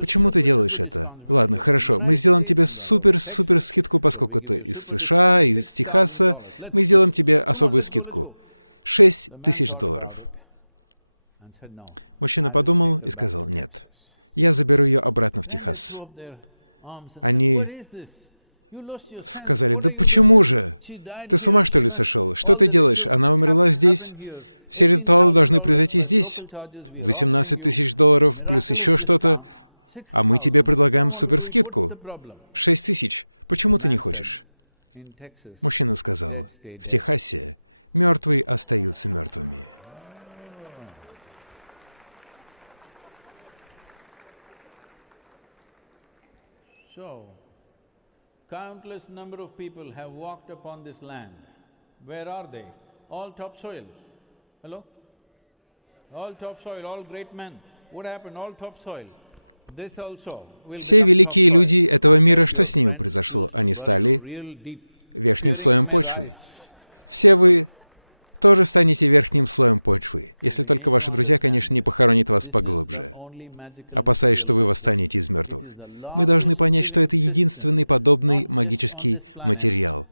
Почему ты делаешь это? Ладно, хорошо, мы сделаем тебе супер-супер скидку, поскольку ты из США, из Техаса. Мы сделаем тебе особую скидку. $6 тысяч. Мужчина подумал и сказал: «Нет, я заберу ее обратно в Техас». Они сказали: «Да почему же? Ты с ума, что ли, сошел? Что ты делаешь? Она умерла здесь. Все ритуалы должны произойти здесь. $18 тысяч плюс еще что-то. А мы тебе предлагаем суперскидку. 6 тысяч. Почему ты не хочешь?» Мужчина сказал: «В Техасе мертвые остаются мертвыми». Countless number of people have walked upon this land. Where are they? All topsoil. Hello? All topsoil, all great men. What happened? All topsoil. This also. Все великие люди этого мира, что с ними произошло? Они стали верхним слоем почвы. Все вы тоже станете верхним слоем почвы, если только ваши друзья, конечно, не похоронят вас поглубже, опасаясь, что вы восстанете из мертвых. Мы должны понять, что это единственный подобный магический материал.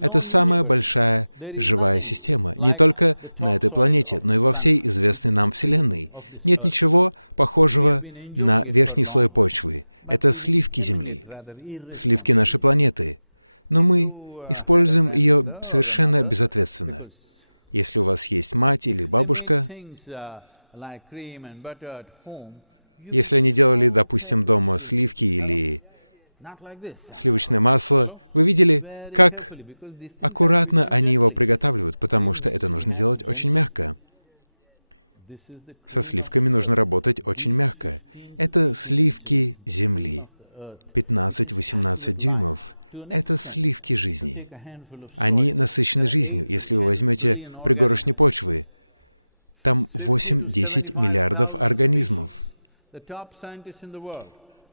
Это самая большая живая система, не только на этой планете, но и во всей известной нам Вселенной. Нет ничего похожего на верхний слой почвы. Это сливки Земли, сливки нашей планеты. Но мы используем ее совершенно безответственно. Если у вас есть мать или бабушка, если они делали, допустим, дома сливки или сливочное масло, вы видели, как аккуратно они его приготавливают, потому что это нужно делать очень мягко. Со сливками нужно работать очень мягко. Это сливки Земли. 15-18 дюймов — это сливки жизни. Они насыщены жизнью. Если вы возьмете пригоршню почвы, там 8-10 миллиардов организмов.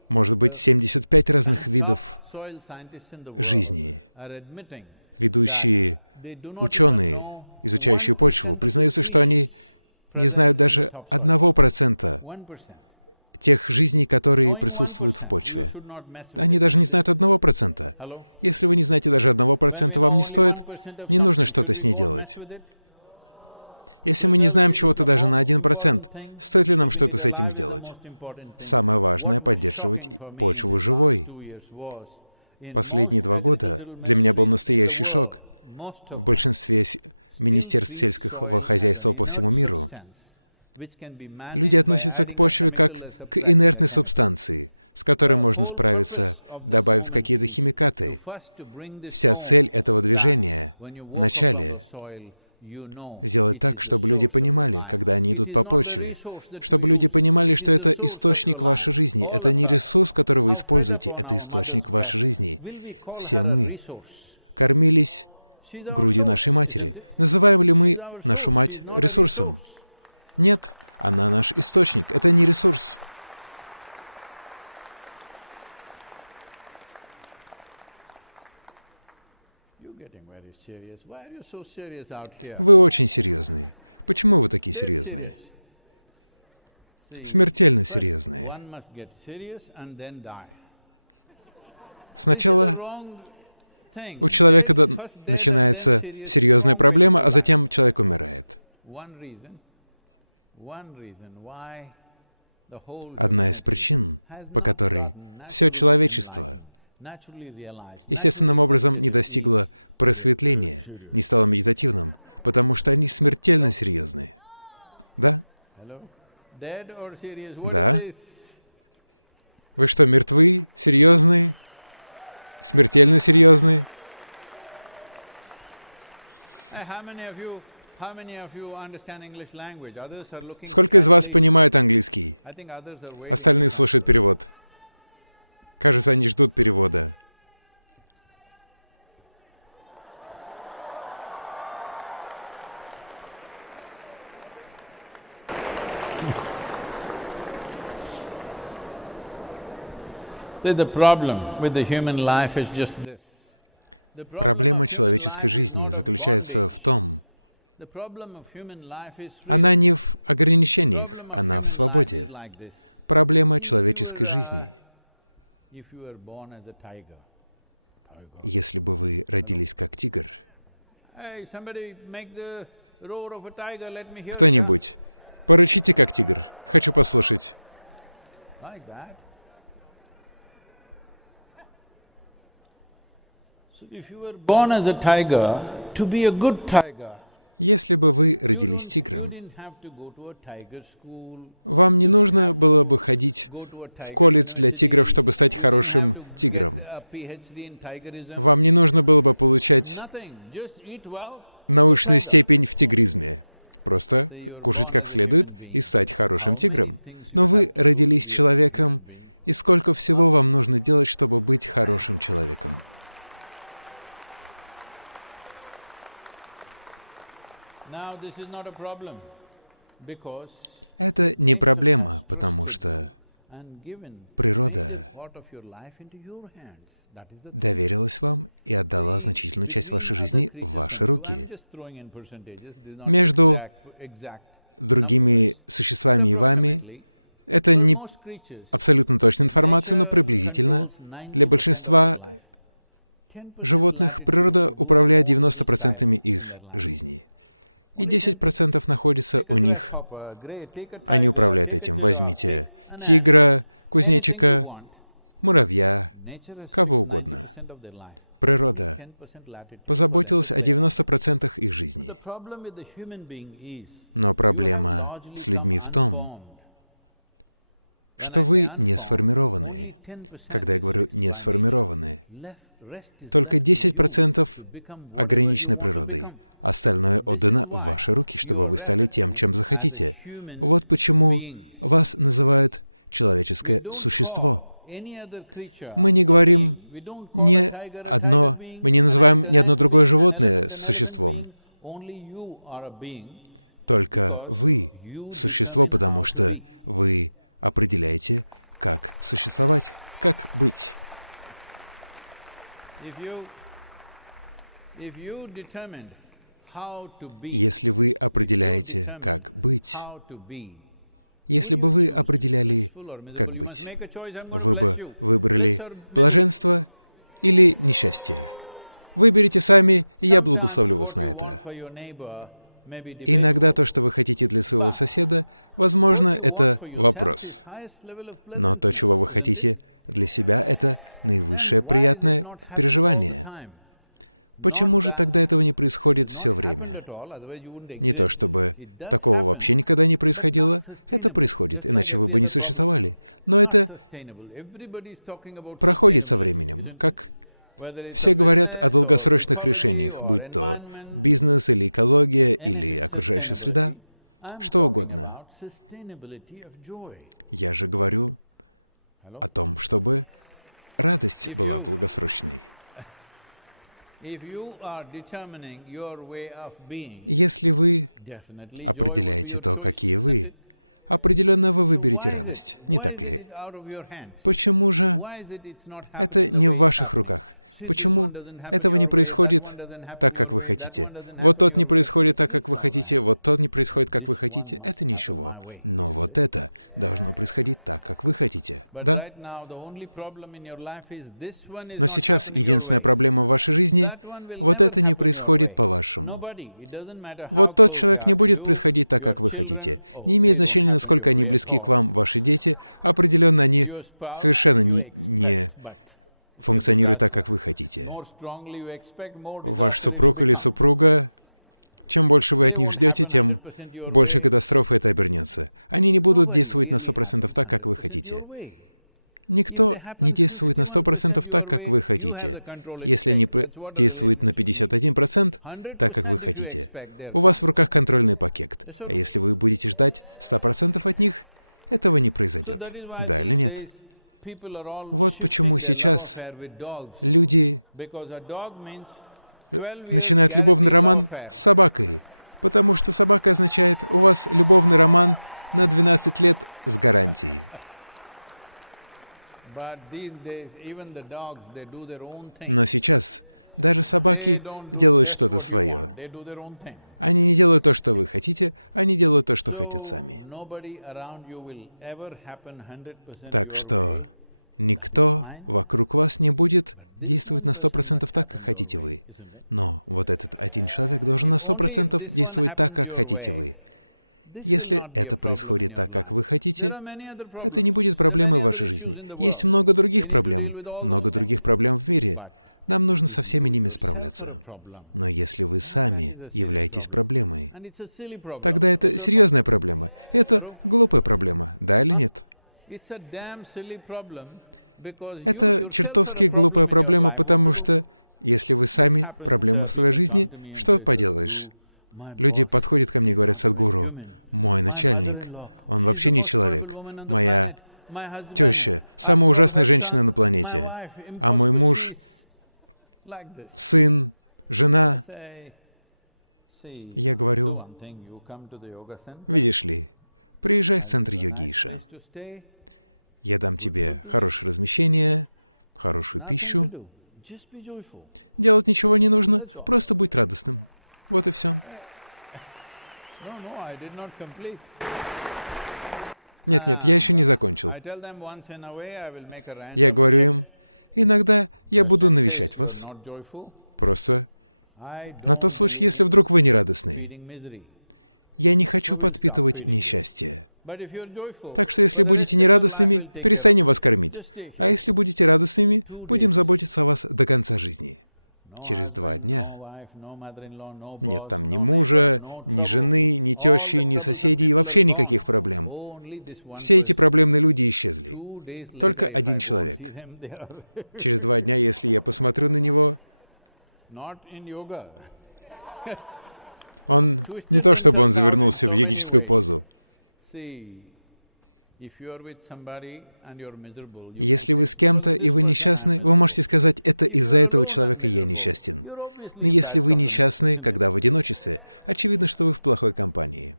Может быть, 75 разных видов жизни. Ведущие ученые, изучающие почву, признаются, что они не знают даже 1% тех жизней, которые присутствуют в почве. Они даже не знают 1%. Если вы не знаете даже 1%, вам не нужно что-то с ней делать. Если мы не знаем чего-то даже на 1%, стоит ли нам что-то с этим сделать? Самое важное — поддерживать почву живой. Последние 2 года для меня был настоящий шок. В большинстве министерств сельского хозяйства по всему миру люди относятся к почве как к инертной субстанции, с которой можно справиться, добавив какие-то химикаты. Вся цель этого движения вначале — сделать так, чтобы люди понимали, когда они идут по почве, чтобы люди понимали, что это источник вашей жизни, это не ресурс, который вы используете, это источник вашей жизни. Все мы кормились грудью нашей матери. Называем ли мы нашу мать ресурсом? Нет, она наш источник, это не ресурс. Вы очень серьезные. Почему вы такие серьезные? Смертельно серьезные. Сначала у человека начинается серьезная проблема, а затем человек умирает. Одна из причин, по которой все человечество естественным образом не достигло просветления, не стало медитативным, потому что они смертельно серьезны. Да? Да? Вы что, мертвы? Серьезные? Смертельно серьезные? Сколько из вас понимают английский? Остальные слушают перевод. Кажется, они ждут перевода. Проблема человеческой жизни заключается в том, она не в ограничениях, она в свободе. Проблема человеческой жизни. Если бы вы родились как тигр, кто-нибудь, порычите как тигр, хочу послушать. Если бы вы родились тигром, вам не нужно было бы ходить в колледж для тигров, чтобы стать хорошим тигром. Вам не нужно было бы получать научную степень в тигризме. Просто кушать как следует и стать хорошим тигром. Но вы родились человеком, и сколько всего вам нужно делать, чтобы быть хорошим человеком. Это не проблема, потому что природа доверилась вам и отдала значительную часть вашей жизни в ваши руки. Между другими существами и вами это не абсолютно точная информация, но приблизительно для большинства животных природа управляет 90% их жизни. И 10% находится у них. Они управляют этим. Возьмите тигра, кузнечика, муравья, кого угодно. Природа позаботилась о 90% их жизни. Но проблема с людьми в том, что вы не сформированы. Когда я говорю «не сформированы», только 10% ограничены природой. Остальное отдано в ваши руки, чтобы вы стали тем, чем захотите. Вот почему вас называют человеческое существо. Мы не говорим мы не называем ни одно другое животное существом. Только вы — существо, потому что вы определяете, как существовать, как быть. Если вы определяете, как быть, если бы вы определяли, как быть, вы бы выбрали блаженство или несчастье. Выберите сами, и я благословлю вас на это. Иногда то, что вы хотите для своего соседа, возможно, это вопрос. Но то, чего вы хотите для себя, это наивысшее приятное переживание. Почему же тогда этого не происходит все время? Не то чтобы такого вообще никогда не происходило, это происходит, иначе вы бы не существовали. Но это проходит со временем, как все говорят о долгосрочных решениях, будь то бизнес или экология, или окружающая среда, что угодно. Я же говорю о том, чтобы радость была долгосрочной. Если вы определяете то, какие вы, определенно вы выберете радость, не так ли? Почему же это не в ваших руках? Почему этого не происходит так, как вы хотите? Вот тот не происходит так, как вы хотите, вот тот не происходит, как вы хотите. Это ничего. Но вот это должно происходить так, как вы хотите. Да? Но сейчас единственная проблема в вашей жизни — вот это не происходит по-вашему. Вот тот человек не будет происходить так, как вы хотите. Не имеет значения, насколько они близки к вам, ваши дети, определенно они совершенно не функционирует так, как вы хотите. Ваш супруг или супруга, чем больше вы от них ждете, тем больше катастрофы это обернется. Они не будут действовать на 100% так, как вы хотите. Никто не действует на 100% так, как вы хотите. Если они действуют на 51% так, как вы хотите, у вас в руках контрольный пакет. А если вы будете ждать 100% от них, этого не произойдет. Да или нет? Вот почему сейчас люди начинают любовный роман с собакой, потому что собака означает, у вас любовный роман на 12 лет с гарантией. Но сейчас даже собаки делают что-то свое. Они не делают то, что вы хотите, они делают то, что хотят сами. Так что никто вокруг вас не будет действовать на 100% так, как хотите вы. Но вот этот один человек должен на 100% действовать так, как хотите вы. Если это происходит так, как вы хотите, это не будет проблемой в вашей жизни. Есть много других проблем в мире. Нам нужно со всеми ними справляться. Но если вы сами являетесь проблемой, тогда это серьезная проблема. Это глупая проблема, да или нет? Это чертовски глупая проблема, потому что если вы сами проблема в своей жизни, что поделаешь? Люди подходят ко мне и говорят: Садхгуру, мой начальник, он вообще не человек. Моя теща — самая ужасная женщина на планете. А мой муж, сын, жена. Я говорю: видишь ли, приезжай в центр йоги Иша. Я дам тебе хорошее размещение, хорошую пищу. Делать ничего не нужно, просто будь радостным. Вот и все. Нет, я еще не закончил. Я говорю им: иногда я буду навещать вас. Просто на тот случай, если вдруг вы нерадостные. Я не хочу подпитывать несчастье. Так что если будете нерадостными, перестанем вас кормить. А если будете радостными, будем заботиться о вас до конца жизни. Через 2 дня нет там ни мужа, ни жены, ни тещи, ни соседей, вообще никаких проблем. Все эти проблемные люди исчезли. Только один человек. Через 2 дня, если я посмотрю на него, он не то чтобы он завернулся в йогическую позу. Если вы с кем-то и вы несчастны, вы можете сказать: это из-за этого человека я несчастен. Но если вы несчастны, когда в одиночестве, очевидно, что вы в плохой компании.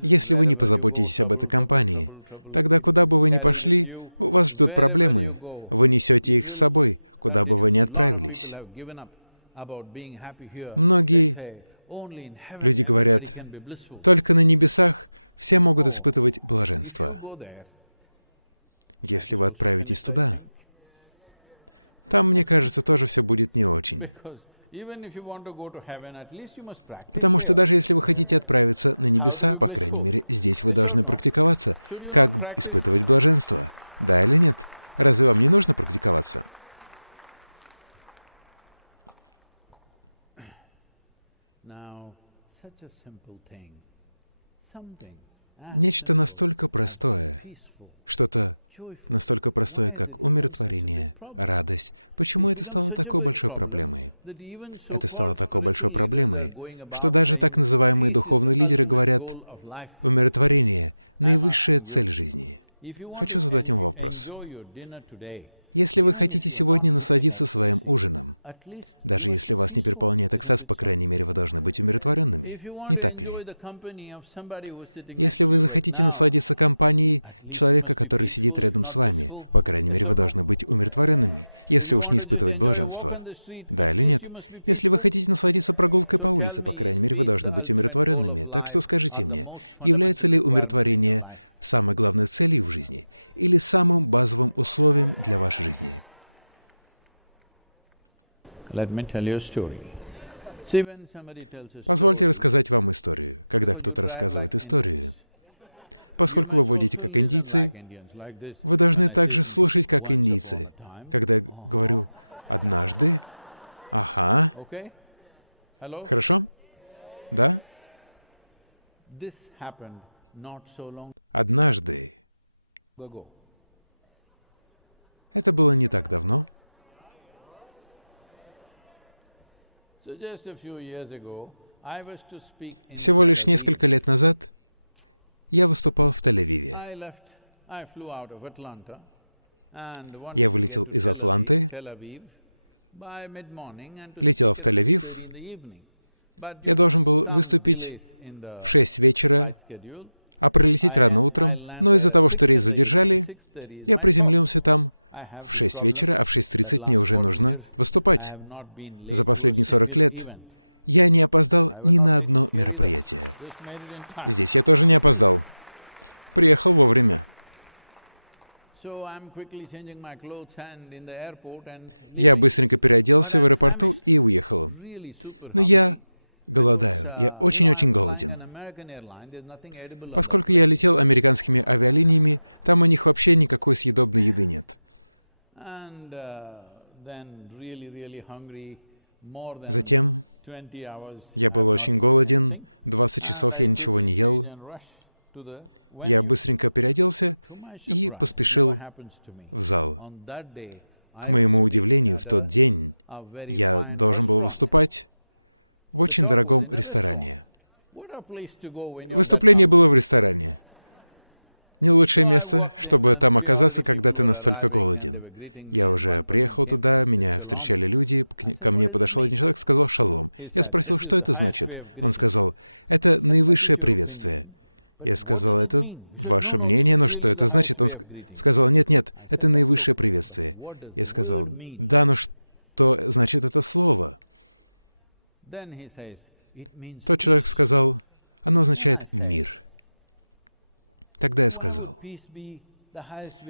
Если вы не позаботитесь об этой компании, тогда куда бы вы ни пошли, у вас ждут проблемы. Вы несете их с собой, куда бы вы ни отправились. Многие люди говорят, только на небесах все могут испытывать блаженство. Если вы отправитесь туда, там, мне кажется, тоже все будет не очень. Потому что даже если вы хотите отправиться на небеса, по крайней мере, здесь вы должны практиковаться, как испытывать блаженство. Да или нет? Разве вам не нужно практиковаться? Нечто настолько простое, что-то настолько простое, как умиротворение, радость. Почему это стало такой большой проблемой? Это стало такой большой проблемой, что даже так называемые духовные лидеры говорят, умиротворение — наивысшая цель жизни. Хочу задать им вопрос. Если вы хотите сегодня насладиться своим ужином, даже если вас не переполняет экстаз, по крайней мере, вы должны быть умиротворенными, не так ли? Если вы захотите насладиться компанией человека, который сидит рядом с вами, по крайней мере, вы должны быть умиротворенными, если уж не испытывать блаженство. Да или нет? Если вы хотите насладиться прогулкой по улице, по крайней мере, вы должны быть умиротворенными. Так что скажите мне, является ли умиротворение самой главной целью в жизни или самым базовым условием для вашей жизни? Позвольте рассказать вам историю. Когда кто-то рассказывает историю, поскольку вы водите как индийцы, вы должны также слушать как индийцы. Когда я говорю «однажды», «ага», «хорошо», «да», «однажды». Это было не так давно. Всего лишь несколько лет назад я выступал в Тель-Авиве. Я вылетел из Атланты, летел в Тель-Авив. Я должен был выступить в 6 вечера, а прилететь рано утром, но из-за того, что рейс задержали, я приземлился там в 6 вечера, а в 6:30 мне уже нужно выступать. За последние 40 лет я не опоздал ни на одно мероприятие. Здесь я тоже не опоздал. Приехал вовремя. Я быстренько переоделся в аэропорту и уехал. Но я голодаю. Я очень-очень голоден. Поскольку я летел американскими авиалиниями, там у них вообще никакой съедобной еды нет. Затем я был очень голоден, 20 часов я ничего не ел. Я быстренько переоделся и поспешил в зал. К моему удивлению, в тот день я должен был выступать в очень дорогом ресторане. Выступление было в ресторане. Не лучшее место, чтобы там оказаться, когда ты настолько голоден. Я уже приехал туда, меня встречали люди, ко мне подошел один человек, сказал «шалом». Я спросил, что это значит. Он сказал, это наивысшее приветствие. Я сказал, это ваше мнение, но что это значит? Он сказал, нет, это наивысшее приветствие. Я сказал, да, но что значит это слово? Тот человек сказал, оно означает «мир». Тогда я сказал,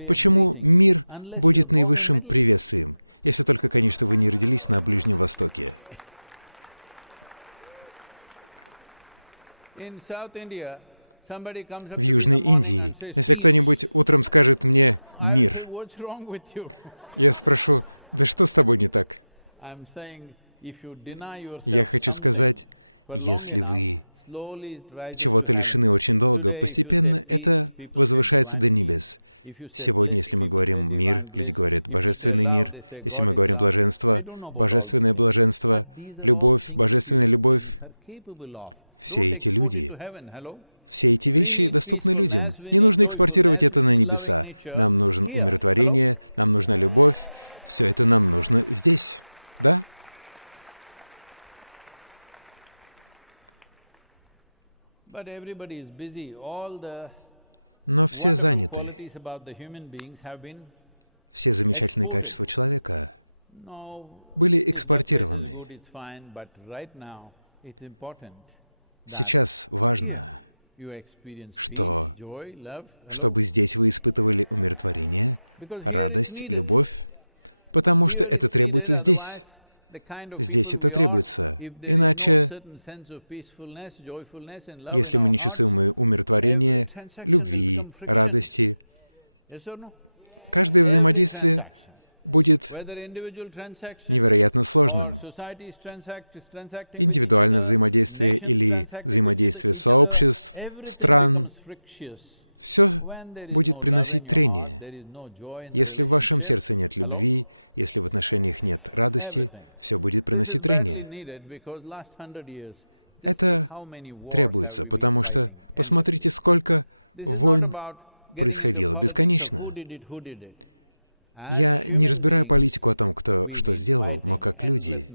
почему мир будет наивысшим приветствием, если только, конечно, вы не родились на Ближнем Востоке? В Южной Индии, если кто-нибудь утром скажет мне «мир», я спрошу, да что с тобой не так? Я хочу сказать, если вы чего-то лишены очень долго, постепенно это возвышается до небес. Сегодня, если мы говорим «мир», люди говорят «божественный мир». Если мы говорим «блаженство», «божественное блаженство», «любовь», «божественная любовь». Все эти люди, все эти вещи доступны людям. Не нужно экспортировать это на небеса. Нам нужно умиротворение, нам нужна любовь. Все это нам нужно здесь. Да? Но все заняты. Все замечательные качества человека были экспортированы. Сейчас важно, чтобы здесь вы испытывали умиротворение, радость, любовь, потому что это требуется здесь. Здесь это требуется. Иначе, если мы не чувствуем умиротворения, любви, радости, каждое взаимодействие будет невероятно сложным. Индивидуальное взаимодействие или взаимодействие сообществ, стран, все будет приносить трение. Если в вашем сердце нет любви, если в отношениях нет радости, все будет приносить трение. Это требуется, потому что посмотрите, сколько войн происходило бесконечно. Я не разбираю политику о том, кто что сделал, но как люди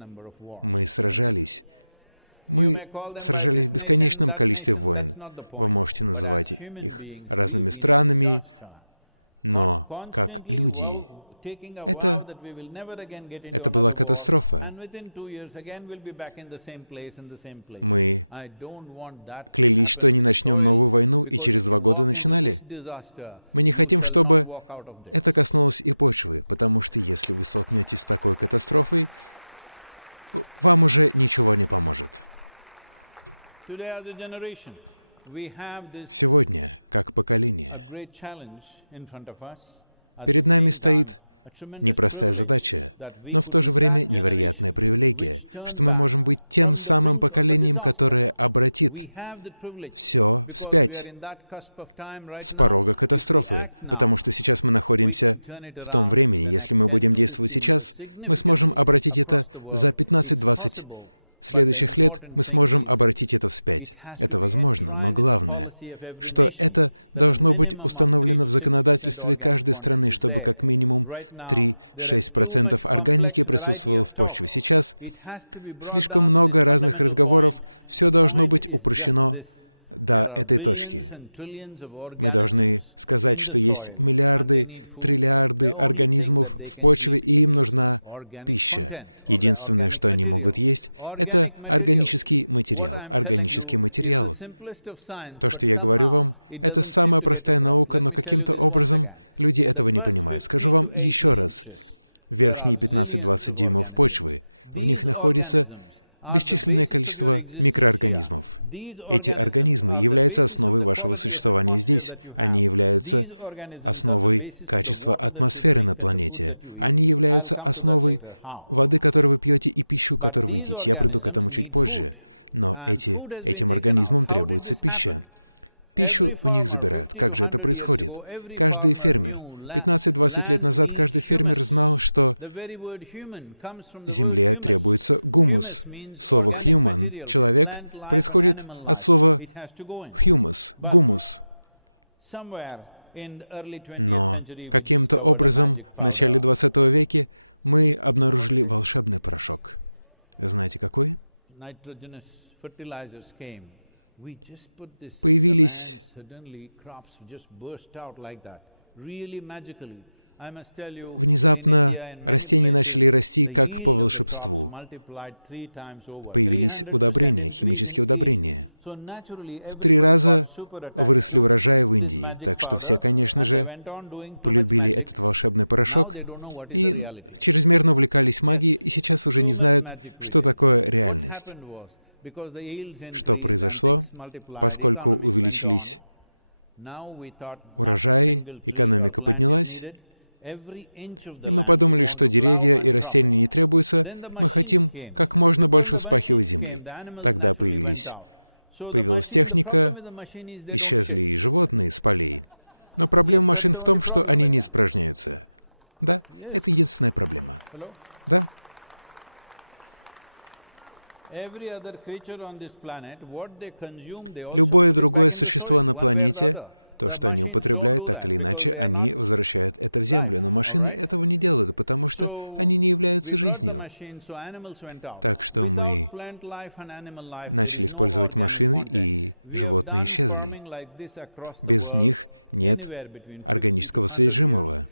мы сражались. Мы сражались в бесконечном количестве войн. Вы можете называть их разными странами, но как люди. Это была катастрофа. Мы клялись, что не начнем новую войну, и через 2 года начинали. Мы не хотим, чтобы это коснулось и почвы, потому что если вы столкнетесь с такой катастрофой, вам уже ничего не поможет. Сегодня, как поколение, перед нами стоит непростая задача, но в то же время невероятная привилегия, что мы можем быть тем самым поколением, которое обратит все вспять с порога катастрофы, потому что сейчас мы находимся в том времени. Если мы будем действовать сейчас, мы сможем обратить это за 15-20 следующих лет, мы сможем обратить это вспять. Это возможно, но главное, что это должно быть установлено в законодательстве каждой страны, чтобы как минимум 3-6% органики присутствовало в почве. Сейчас слишком много разных разговоров, все должно быть упрощено до этой точки. Мы должны сказать, что есть миллиарды, триллиарды организмов в почве, и им нужна пища. Единственное, что они могут есть, это органический материал. Органический материал. То, что я говорю вам, это самая простая наука, но каким-то образом люди этого не понимают. Скажу вам еще раз. Верхние 15-20 дюймов почвы, в них находится бесчисленное количество микроорганизмов. Эти организмы являются основой вашего существования здесь. Они являются основой качества атмосферы на планете. Они являются основой воды, которую вы пьете, и пищу, которую вы едите. Я приду к этому чуть позже. Но этим организмам требуется пища. Пищу у них забирают. Как же это происходит? Каждый фермер, 15-20 лет назад каждый фермер знал, что земле требуется гумус. Слово «human» — «человек» происходит от слова «humus» — «гумус». Но каким-то образом в начале 20 века мы обнаружили волшебный порошок. Знаете, какой? Появились внезапно растения начали расти как по волшебству. Появились удобрения, химические удобрения. В 3 раза выросли урожаи в Индии, так что все, конечно же, полюбили этот волшебный порошок и чрезмерно увлекались магией, и сейчас уже не знают, что такое реальность. Что произошло? Поскольку увеличились урожаи, экономика поднялась, и мы подумали, что деревья и растения не требуются, мы хотим как можно больше вспахивать земли. Тогда появилась техника, исчезли и животные с полей. Но проблема машин в том, что они не испражняются. Да, это единственная проблема. Да. Любое другое существо на планете То, что они употребляют, так или иначе, они возвращают это в землю. Но машины этого не делают, потому что они не являются жизнью. Так что мы начали использовать машины, и животные исчезли. Без них нет органического содержимого.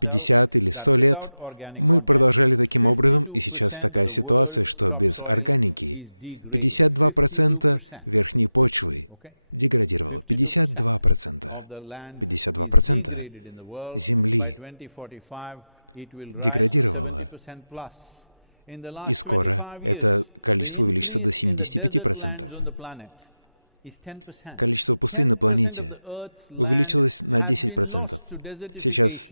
50 или 100 лет мы продолжали таким образом, и сейчас такая ситуация, что без органики 52% верхней почвы деградировало. 52% земли деградировало. И скоро это количество увеличится до 75%. Количество пустынь на планете увеличилось на 10%. Сейчас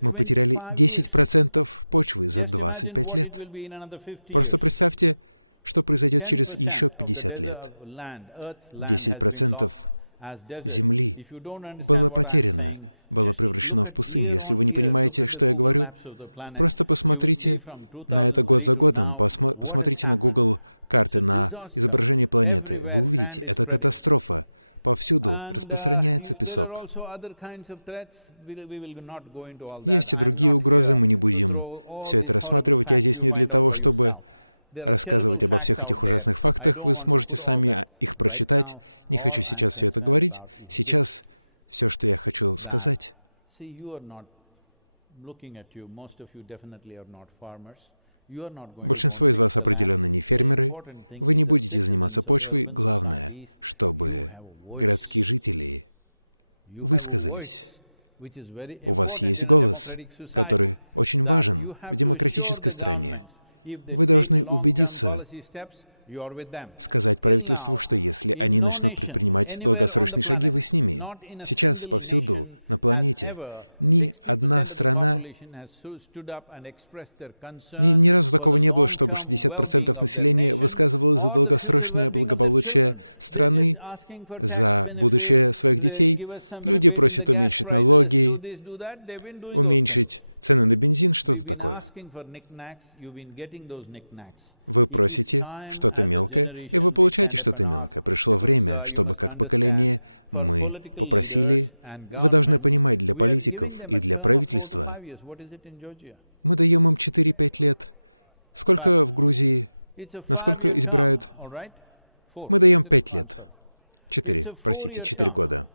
мы потеряли 10% почвы за 25 лет. Просто представьте, что произойдет через еще 50 лет. 10% земли было потеряно, было превращено в пустыню. Если вы не понимаете, что я говорю, просто посмотрите на это год за годом, посмотрите на Google карты, на изображение планеты. Вы увидите, это катастрофа. Повсюду распространяется песок. Есть и другие угрозы, мы не будем все это рассматривать. Я здесь не для того, чтобы рассказывать обо всех этих ужасных фактах. Вы сможете сами их прочитать. Не хочу сейчас все это говорить. Сейчас все, что я хочу сказать. Большинство из вас определенно не фермеры. Вы не будете заниматься почвой. Главное, чтобы городские жители высказались. У вас есть голос, который очень важен в демократической стране. Вы должны убедиться, сказать правительству, что если они начнут предпринимать долгосрочные шаги, вы с ними. Сейчас повсюду на планете ни одна страна, ни разу такого не было, чтобы 60% населения высказывалось за долгосрочное благополучие страны, за будущее своих детей. Люди просят уменьшить налоги, уменьшить цены на бензин, что-то такое. Вы просите что-то мелкое, и вы получаете что-то мелкое. Пришло время, чтобы как поколение мы попросили. Вы должны понимать, для политиков и для правительства мы даем им 4-5 лет. Сколько в Грузии? Насколько избирают? Мы даем 5 лет. 4 года.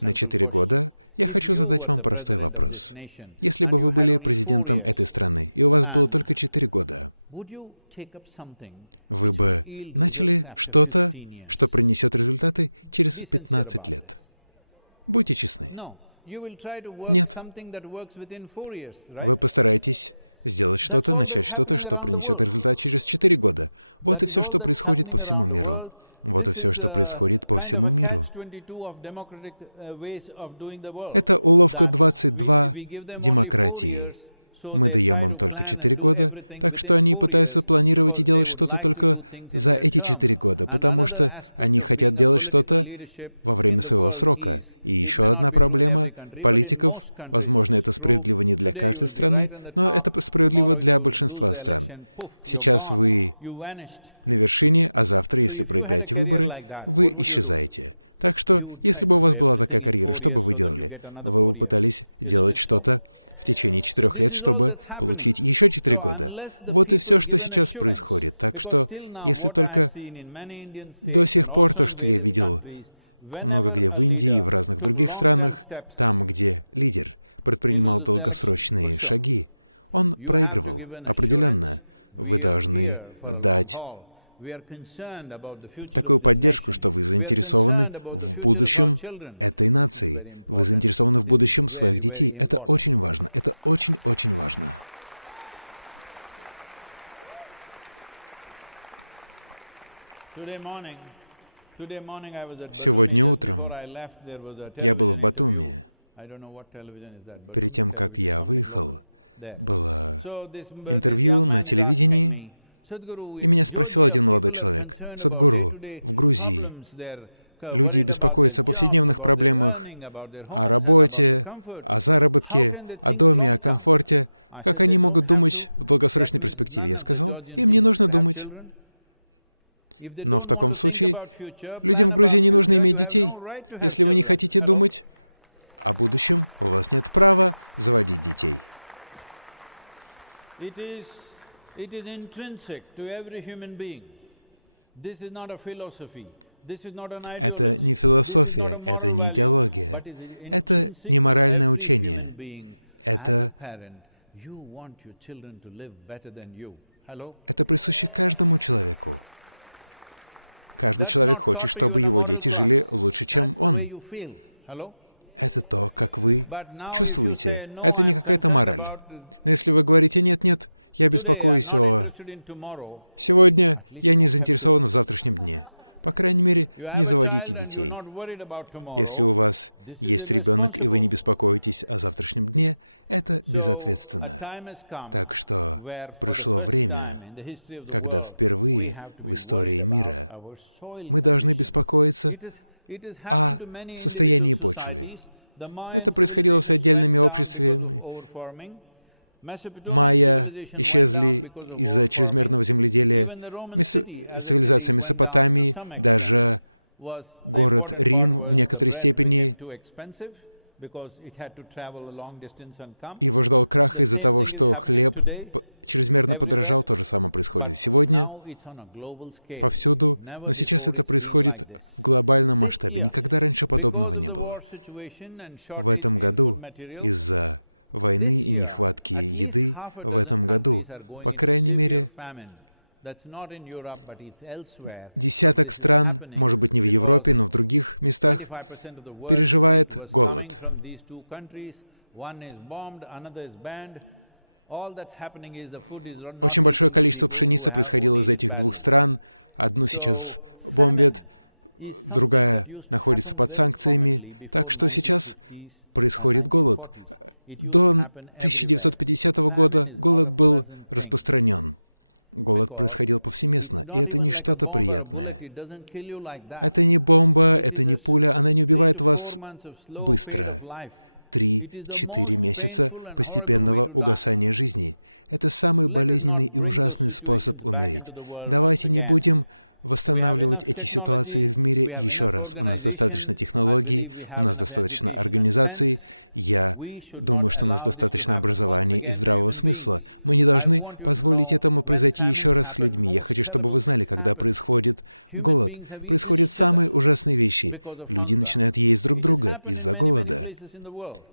На 4 года я хочу задать вам простой вопрос. Если бы вы были президентом этой страны, и у вас было только 4 года, вы бы начали что-то, что принесет результаты через 15 лет. Будьте честны. Нет. Вы постараетесь сделать что-то, начать что-то, что принесет результат через 4 года. Вот и все, что происходит по всему миру. Вот и все, что происходит по всему миру. Это уловка 22 демократии. Мы даем им только 4 года, так что они пытаются планировать и делать что-то только за эти 4 года, потому что они хотят делать что-то во время своего срока. И еще одна проблема политиков, возможно, это справедливо не для каждой страны, но это справедливо для большинства стран. Сейчас вы на вершине, а завтра, если проиграете выборы, вы исчезаете. Так что, если бы у вас была такая карьера, что бы вы делали? Вы бы пытались делать что-то в течение 4 лет, чтобы получить еще 4 года. Вот и все, что сейчас происходит. Так что, если только до сих пор то, что я видел много где в Индии и в разных других странах, там, где лидер предпринимал долгосрочные шаги, он проигрывал. Определенно, вы должны дать такую поддержку, что вы заинтересованы в будущем этой нации. Вы заинтересованы в будущем своих детей. Это очень важно. Это очень-очень важно. Сегодня утром я был в Батуми. Перед тем, как я выехал, было интервью на телевидении, и меня спросил один молодой человек: «Садхгуру, в Грузии люди беспокоятся о повседневных проблемах, о работе, о заработке, о доме, о комфорте. Как они могут думать в долгосрочной перспективе?» Я сказал: «Им не нужно думать. Но в таком случае людям в Грузии не нужно иметь детей. Если вы не хотите думать о будущем, у вас нет права заводить детей. Это не философия, это не идеология, это не моральное учение. Это присуще каждому человеку. Каждый человек хочет, чтобы его дети жили лучше, чем он. Это то, как вы чувствуете. Это не какая-то мораль. Но если вы говорите «нет-нет», я беспокоюсь о... Сегодня я не заинтересован в завтрашнем дне. По крайней мере, не заводите детей. Если у вас есть ребенок, и вы не беспокоитесь о завтрашнем дне, это безответственно. Так что пришло время, когда впервые в истории мира мы должны беспокоиться о состоянии почвы. Это происходило с отдельными обществами. Майя исчезли из-за чрезмерного земледелия, цивилизация Месопотамии, даже город Рим в некоторой степени. Его ждал крах из-за того, что хлеб чрезмерно подорожал. То же самое происходит сегодня, повсюду, но сейчас это происходит в глобальном масштабе. Никогда раньше подобного не было. В этом году из-за войны и нехватки еды, в этом году, по крайней мере, десяток стран, может быть, не в Европе, но в других местах, переживает голод. Очень большое количество пшеницы происходило из этих двух стран. Одну сейчас бомбят, другая находится под санкциями. Так что сейчас происходит голод. До 1950 года голод был распространен. Голод происходил повсеместно, и это не что-то приятное. Это не бомба, это не пуля, она не убивает вас быстро. 3-4 месяца постепенного угасания жизни. Это самый болезненный и ужасный способ умереть. Давайте не будем восстанавливать эти ситуации в мире еще раз. У нас достаточно технологий, у нас достаточно организаций. Я думаю, что у нас достаточно образования и здравого смысла. Мы не должны позволить этому произойти еще раз с людьми. Я хочу, чтобы вы знали, когда происходит голод, происходят самые ужасные вещи. Люди начинают есть друг друга из-за голода.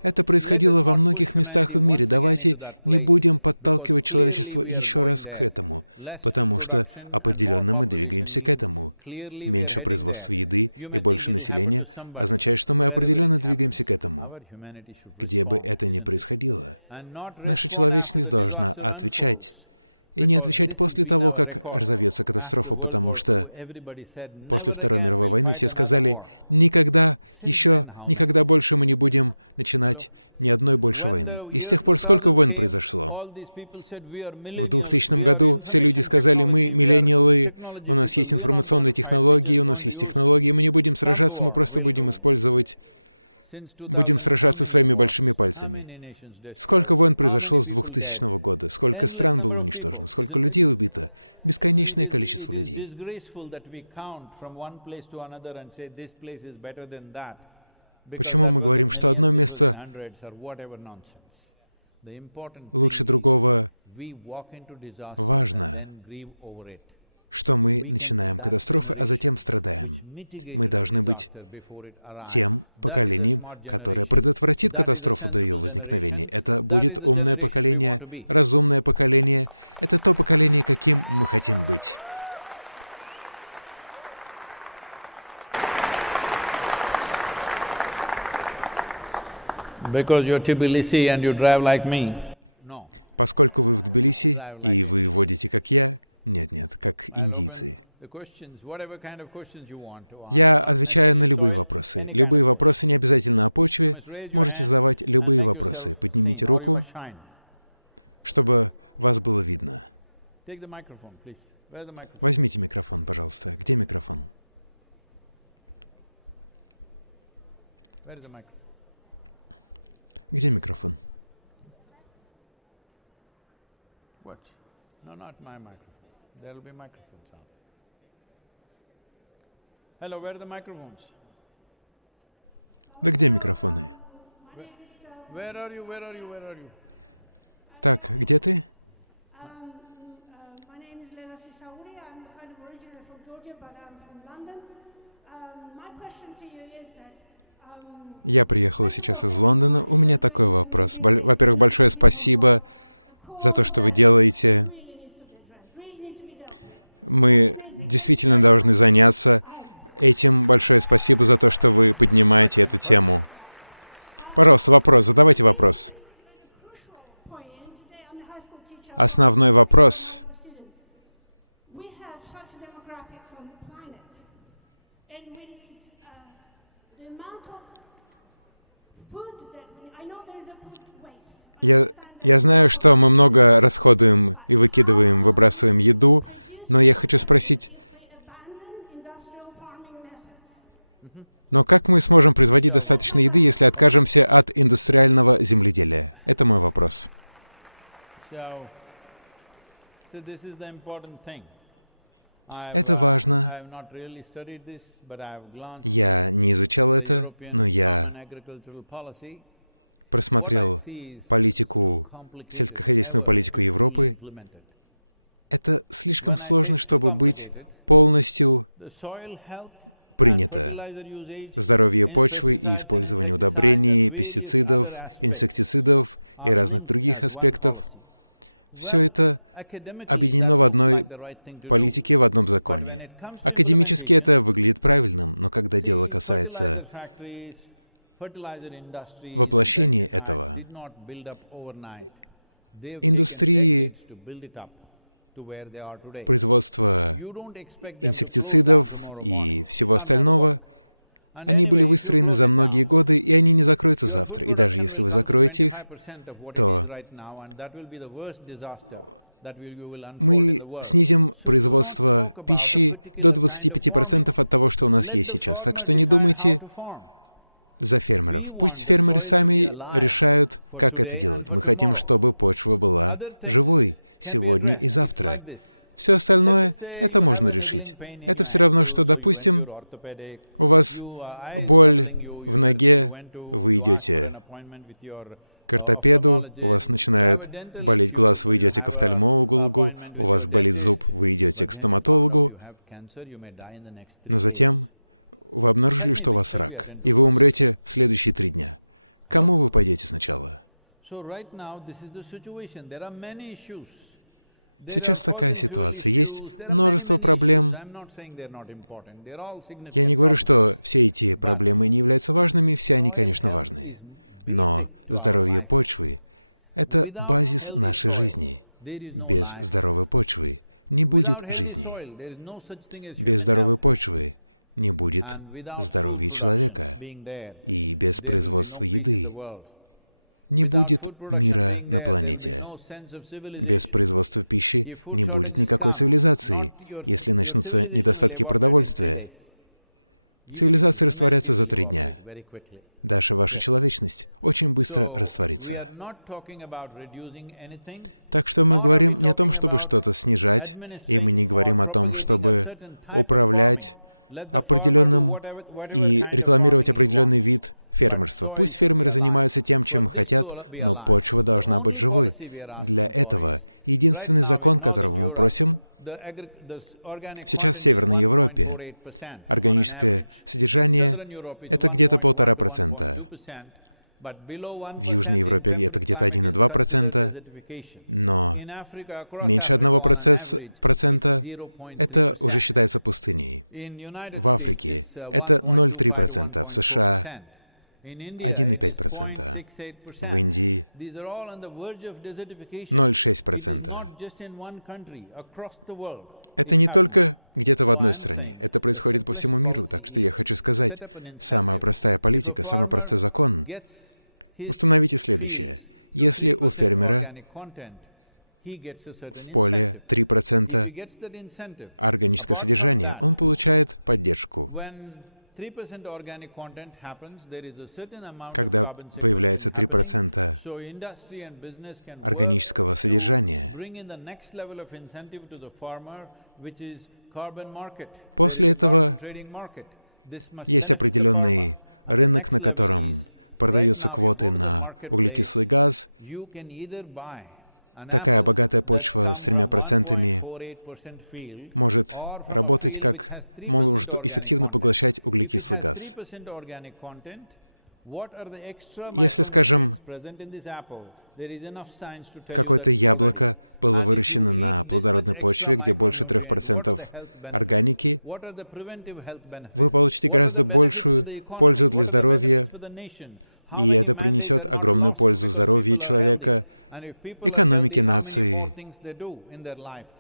Это происходило во многих местах в мире. Давайте не будем подталкивать человечество еще раз к этому, потому что определенно мы двигаемся к этому. Меньше производства еды и больше населения означает, что мы определенно двигаемся к этому. Где бы это ни происходило, наша человечность должна отвечать. И не отвечать после того, как разовьется катастрофа, потому что после Второй мировой войны все сказали, никогда больше мы не будем начинать ни одной больше войны. И с тех пор сколько войн произошло? В 2000 году все люди сказали, мы миллениалы, у нас есть информационные технологии, у нас есть технологии, мы не будем сражаться, мы просто будем сражаться своими большими пальцами. Сколько войн произошло с 2000 года, сколько стран было уничтожено, сколько людей убито, бесконечное количество людей. Почему мы говорим, что одно место лучше другого? Важно, что мы начинаем катастрофы, а затем страдаем. Мы должны быть тем поколением, которое предотвратит катастрофу до ее возникновения. Это будет умное поколение, разумное поколение. Это то поколение, каким мы хотим быть. Поскольку вы в Тбилиси, и вы водите, как я, нет, как индийцы. Я отвечаю на любые вопросы. Любые вопросы не обязательно о почве. Можете задавать любые вопросы. Поднимите руку, чтобы вас было видно. Возьмите микрофон, пожалуйста. Где микрофон? Где микрофон? Hello, where are the microphones? Да где микрофоны? Where are you? Where are you? Where are you? Так, где ты? Я приехала сейчас из Лондона. У меня такой вопрос. Во-первых, большое спасибо за то, что вы делаете. Мы действительно должны заняться этим. Большое спасибо за то, что вы поднимаете эту тему. Пожалуйста, вопрос. Задавайте вопрос. Основной вопрос. Я знаю, что мы много расходуем и выкидываем, выбрасываем еду, но я хочу спросить, но как мы сможем производить достаточно еды, если откажемся от индустриального земледелия? Это мой вопрос. Это важно. Я не изучал это, но я просмотрел сельскохозяйственную политику Европы. Это слишком сложно, чтобы быть полностью принято. Здоровье почвы и использование удобрений, пестицидов, инсектицидов и разных других аспектов — все это объединено в одной политике, в одном законе. Академически это выглядит правильным, но когда дело касается воплощения этого, индустрии производства инсектицидов и всего остального, они были выстроены за многие годы, и они не закроются завтра. И даже если вы закроете их, то мы снизим производство пищи до 25% от того, что у нас есть сейчас. Так что не думайте за фермеров. Пусть фермеры сами решают, как это делать. Мы хотим, чтобы почва была живой сегодня и завтра. Все остальное — это можно решить. Это все равно, что, допустим, у вас боль в ноге, вы идете к ортопеду, у вас начинает болеть глаз, вы идете к офтальмологу, у вас болит зуб, вы идете к стоматологу, но затем вы обнаружили, что у вас рак, и вы умрете в следующие 3 дня. К кому вы пойдете сначала? Сейчас такая ситуация. Есть множество проблем. Я не говорю, что все эти проблемы не являются важными, все они, конечно, важные. Но здоровье почвы — это базис нашей жизни. Без здоровой почвы не будет жизни. Без здоровой почвы не будет здоровья человека. И без производства еды не будет мира на планете. Без производства пищи не будет никакой цивилизации, если начнутся недостатки продовольствия. Цивилизация растворяется за 3 дня. Даже ваша человечность очень быстро растворится. Так что мы говорим не о том, чтобы что-то снижать, и мы не говорим о том, чтобы управлять определенным и рекламировать определенный вид фермерства. Пусть фермеры занимаются тем, чем хотят, но почва должна быть живой. Для этого единственный закон, которого мы просим, сейчас в Северной Европе органическое содержание — это где-то 1,5%. В Южной Европе это где-то 1,2%, но меньше 1% это уже считается пустыней. В Африке это 0,3%, в США 1,5%, в Индии 0,6%. Это не только где-то в одной стране, это происходит по всему миру, так что я хочу сказать, самая простая политика, самый простой закон — установите следующее. Если у фермера в поле 3% органическое содержание, он получает поддержку. Когда появляется 3% органического содержания, После этого есть определенный рынок, на котором продаются квоты на углекислый газ. Такая богатая почва с 3% может работать может эффективно поглощать углекислый газ. Если, скажем, какое-то яблоко было выращено на плодородной почве, где больше 3% органики, вы получите гораздо большую пользу для здоровья, и это принесет огромную пользу здоровью человека, экономике нации.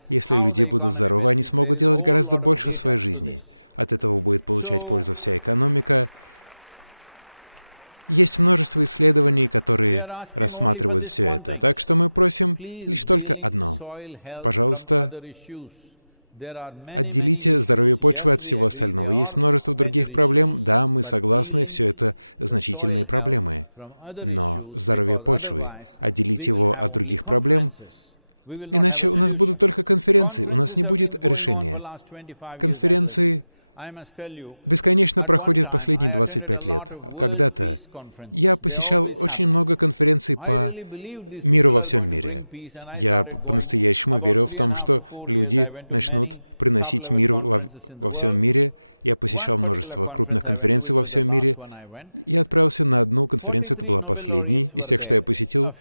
Если люди будут здоровы, они смогут делать гораздо больше в своей жизни. От этого будет получать пользу вся экономика. Есть множество исследований, которые рассматривают все это. Так что мы просим лишь только одно. Пожалуйста, отделите здоровье почвы от всего остального. Есть множество других проблем. Да, мы согласны, все это значительные проблемы. Но здоровье почвы, отделить его от других проблем, иначе у нас будут только конференции, у нас не будет решения. Конференции бесконечно проходят последние 25 лет. Когда-то я посещал очень много конференций по миру во всем мире. Я по-настоящему верю в том, что люди начнут приносить мир во всем мире. Я посещал множество крупных конференций во всем мире. Я отправился на одну конференцию, это была последней из тех, что я посетил.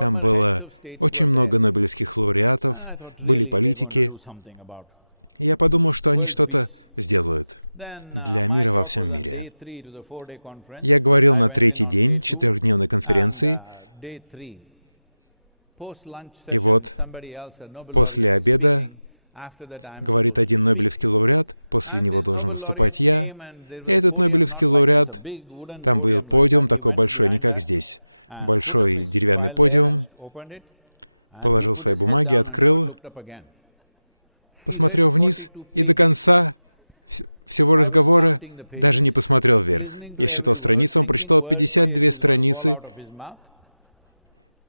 Там было очень много нобелевских лауреатов, были политики. Я подумал, что они что-то сделают для мира во всем мире. Я говорил на третий день 4-дневной конференции, и вот после обеда говорит один нобелевский лауреат, после него должен выступать я, и этот нобелевский лауреат, там был подиум такой большой, не как здесь, большой деревянный подиум, положил свои бумаги, открыл, посмотрел вниз и до конца всего разговора даже не посмотрел вверх. Я считал страницу, он прочитал 52 страницы.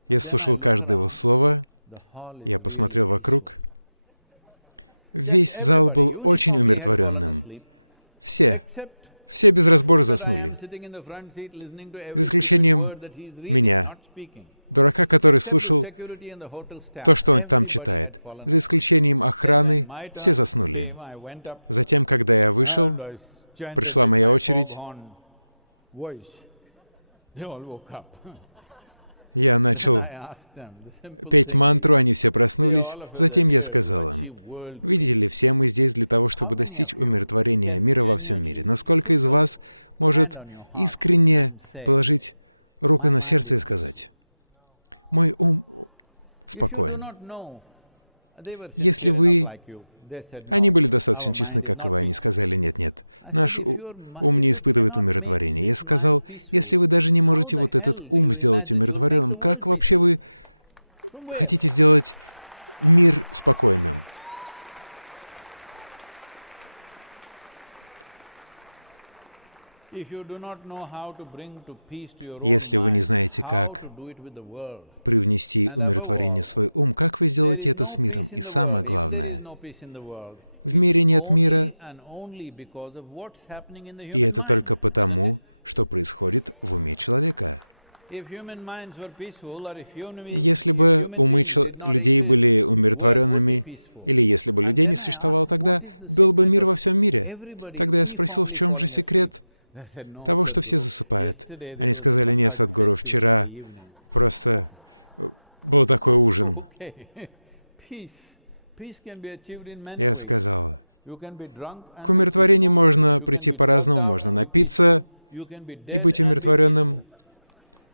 Я слушал каждое его слово, я посмотрел вокруг. Весь зал был очень умиротворенным. Все без разбора заснули. За исключением меня, дурака, который слушал то, что он там читает. За исключением охраны, все заснули. Затем, когда я вышел, пришла моя очередь. Я начал петь мантру, они все проснулись. Затем я сказал им: видите ли, все мы здесь для того, чтобы достичь умиротворения мира во всем мире. Насколько из вас может искренне положить руку на сердце и сказать: мой ум спокоен. Если вы... Они были достаточно честны, как и вы, они сказали: нет, наш ум не испытывает умиротворения. Я сказал: если вы даже не можете вот этот ум сделать умиротворенным, как вообще вы хотите сделать мир спокойным? Если вы не знаете, как привнести умиротворение в свой ум, как вы сделаете это с миром? И самое главное, в мире нет мира, и это только потому, что происходит в уме человека. Если бы умы людей были умиротворенными, или если бы людей не существовало, тогда был бы мир во всем мире. Тогда я спросил, в чем же секрет того, что все засыпают. Они сказали: нет, Садхгуру, вчера просто был такой ужин. Я сказал: к умиротворению можно прийти по-разному, можно напиться и быть умиротворенным,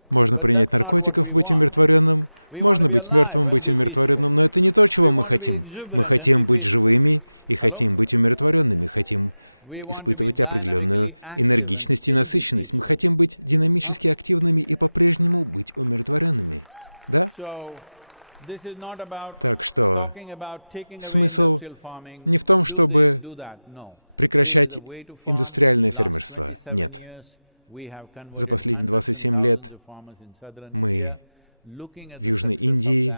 можно принять наркотиков, быть умиротворенным, можно быть мертвым, быть умиротворенным, но это не то, чего мы хотим. Мы хотим быть живыми и хотим быть умиротворенными, хотим испытывать определенную энергичность и насыщенность. Мы хотим быть динамически активными и по-прежнему быть умиротворенными. Да? Так что смысл не в том, чтобы прекращать индустриальное фермерство. Нет. За последние 27 лет мы в Южной Индии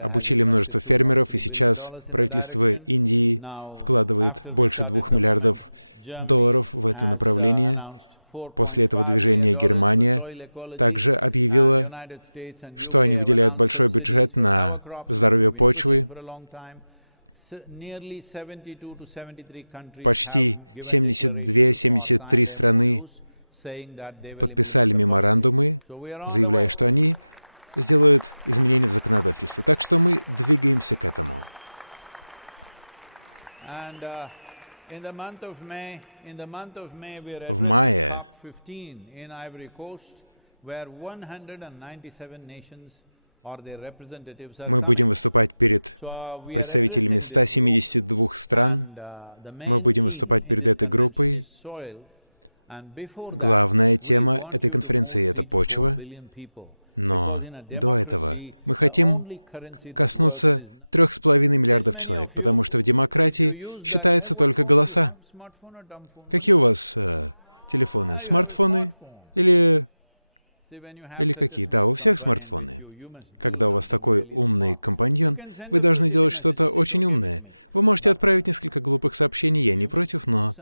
обучили множество фермеров, и сейчас правительство Индии вкладывает больше $2 миллиардов в это направление. После этого движения Германия также объявила, что они выделяют большой бюджет на здоровье почвы. Почти 72-73 страны подписали меморандумы, заявляя, что они сделают изменения в законодательстве. Так что мы двигаемся к этому. В мае мы будем выступать перед представителями 172 стран. Мы будем выступать перед этой группой. Главная тема этой конференции — это почва. Но до этого мы хотим коснуться 3,5 миллиардов человек, потому что в демократии считаются только голоса. Какие у вас телефоны? Смартфоны? Или какие? Да, у всех смартфоны. Когда у вас такой умный компаньон, вы должны делать что-то очень умное. Вы можете отправить несколько глупых сообщений, я не против, но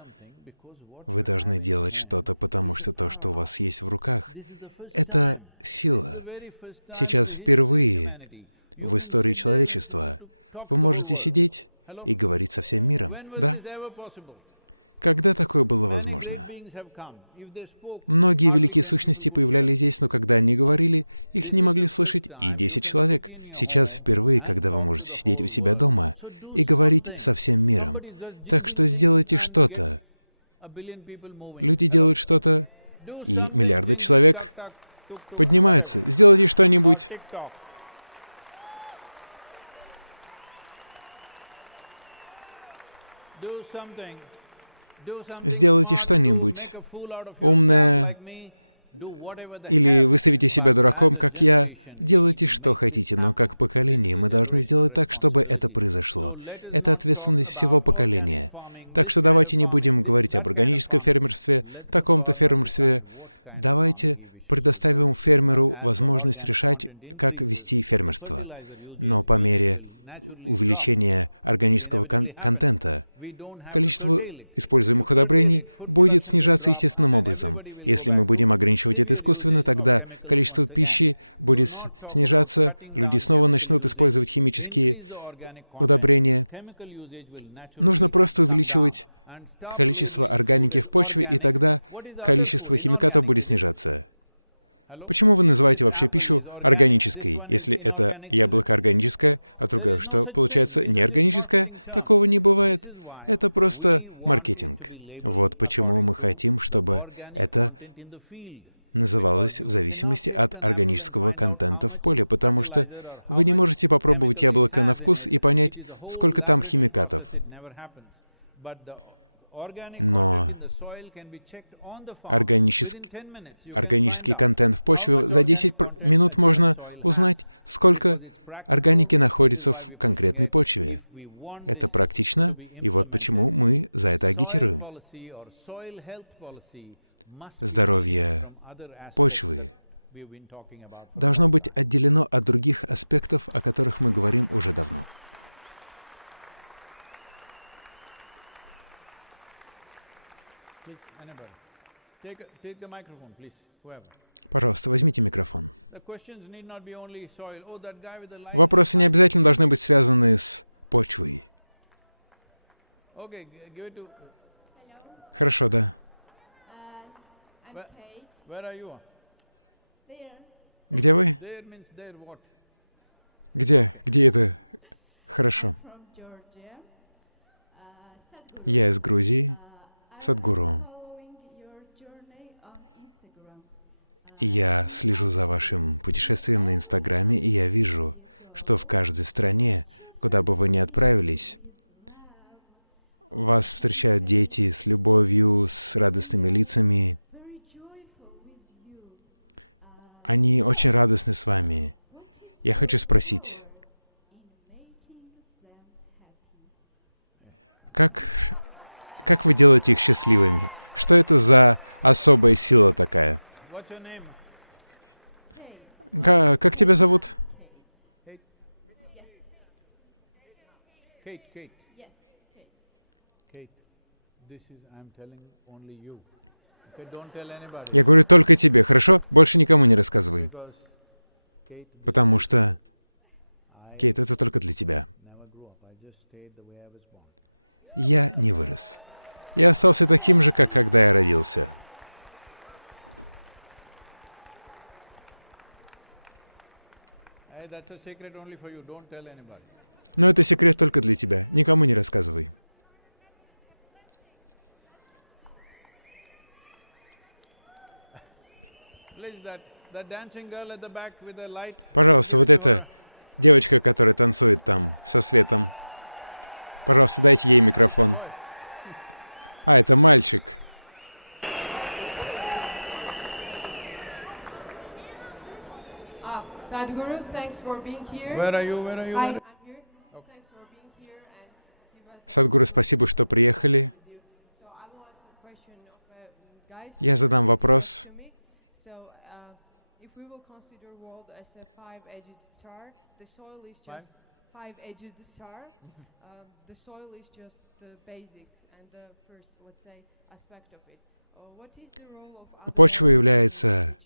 вы должны делать что-то, потому что то, что у вас есть в руках, это сила. Сейчас впервые в истории человечества вы можете сидеть и говорить со всем миром, да? Когда такое было возможно? Многие великие сущности появлялись здесь, но когда они говорили, их не могли слышать и 10 человек. Сейчас впервые, когда вы можете сидеть у себя дома и говорить со всем миром. Так что сделайте что-то. Люди делают что-то, и миллиарды человек поднимаются. Сделайте что-нибудь. Сделайте что-нибудь умное, или выставите себя дураком, как я. Делайте, что хотите, но как поколение мы должны сделать так, чтобы это произошло. Это ответственность всего поколения. Так что давайте не будем говорить об органическом фермерстве, таком-то фермерстве. Давайте предоставим фермеру возможность решать, как вести фермерство. Но по мере увеличения органического контента, количество используемых удобрений будет снижаться естественным образом. Если мы будем ограничивать это искусственно, тогда количество пищи будет снижаться, люди снова начнут использовать химические удобрения. Нужно просто увеличивать количество органики в почве, и тогда количество химикатов будет снижаться. Почему вы называете вообще пищу органической? Если это яблоко органическое, а другое что, получается, неорганическое? Такого не бывает. Это просто маркетинг. Вот почему мы хотим, чтобы это называлось в зависимости от органического контента в поле, потому что вы не можете попробовать яблоко на вкус и понять, сколько там химикатов. Но органический контент в почве за 10 минут можно узнать, сколько органики находится в конкретной почве. Это практично, и вот почему мы за это агитируем. Здоровье почвы должно быть отделено от других аспектов, о которых мы говорим уже давно. Пожалуйста, возьмите микрофон. Вопросы не обязательно должны быть связаны с почвой. Хорошо, да. Где вы? Где? Где это? Хорошо. Я из Грузии, Садхгуру. Я слежу за вашим путешествием на Инстаграме, и я вижу, что в каждой стране, куда бы вы ни отправились, вас встречают дети с любовью, с радостными лицами. Они очень радостны с вами. Я хочу спросить, как вы делаете их счастливыми? Что это за особая сила такая? Как тебя зовут? Я говорю только тебе, хорошо? Больше никому не рассказывай. Потому что, Кейт, это только для тебя. Я не вырос. Я остался таким же, как когда я родился. Но это секрет только для тебя. Никому не рассказывай. Пожалуйста, вот эта девочка, которая танцует там со светом. Пожалуйста, дайте ей микрофон. А, это мальчик. Sadhguru, thanks for being here. Where are you? Where are you? I'm here. Thanks for being here, and he was. Садхгуру, спасибо, что приехали. Я задам вопрос. Почва является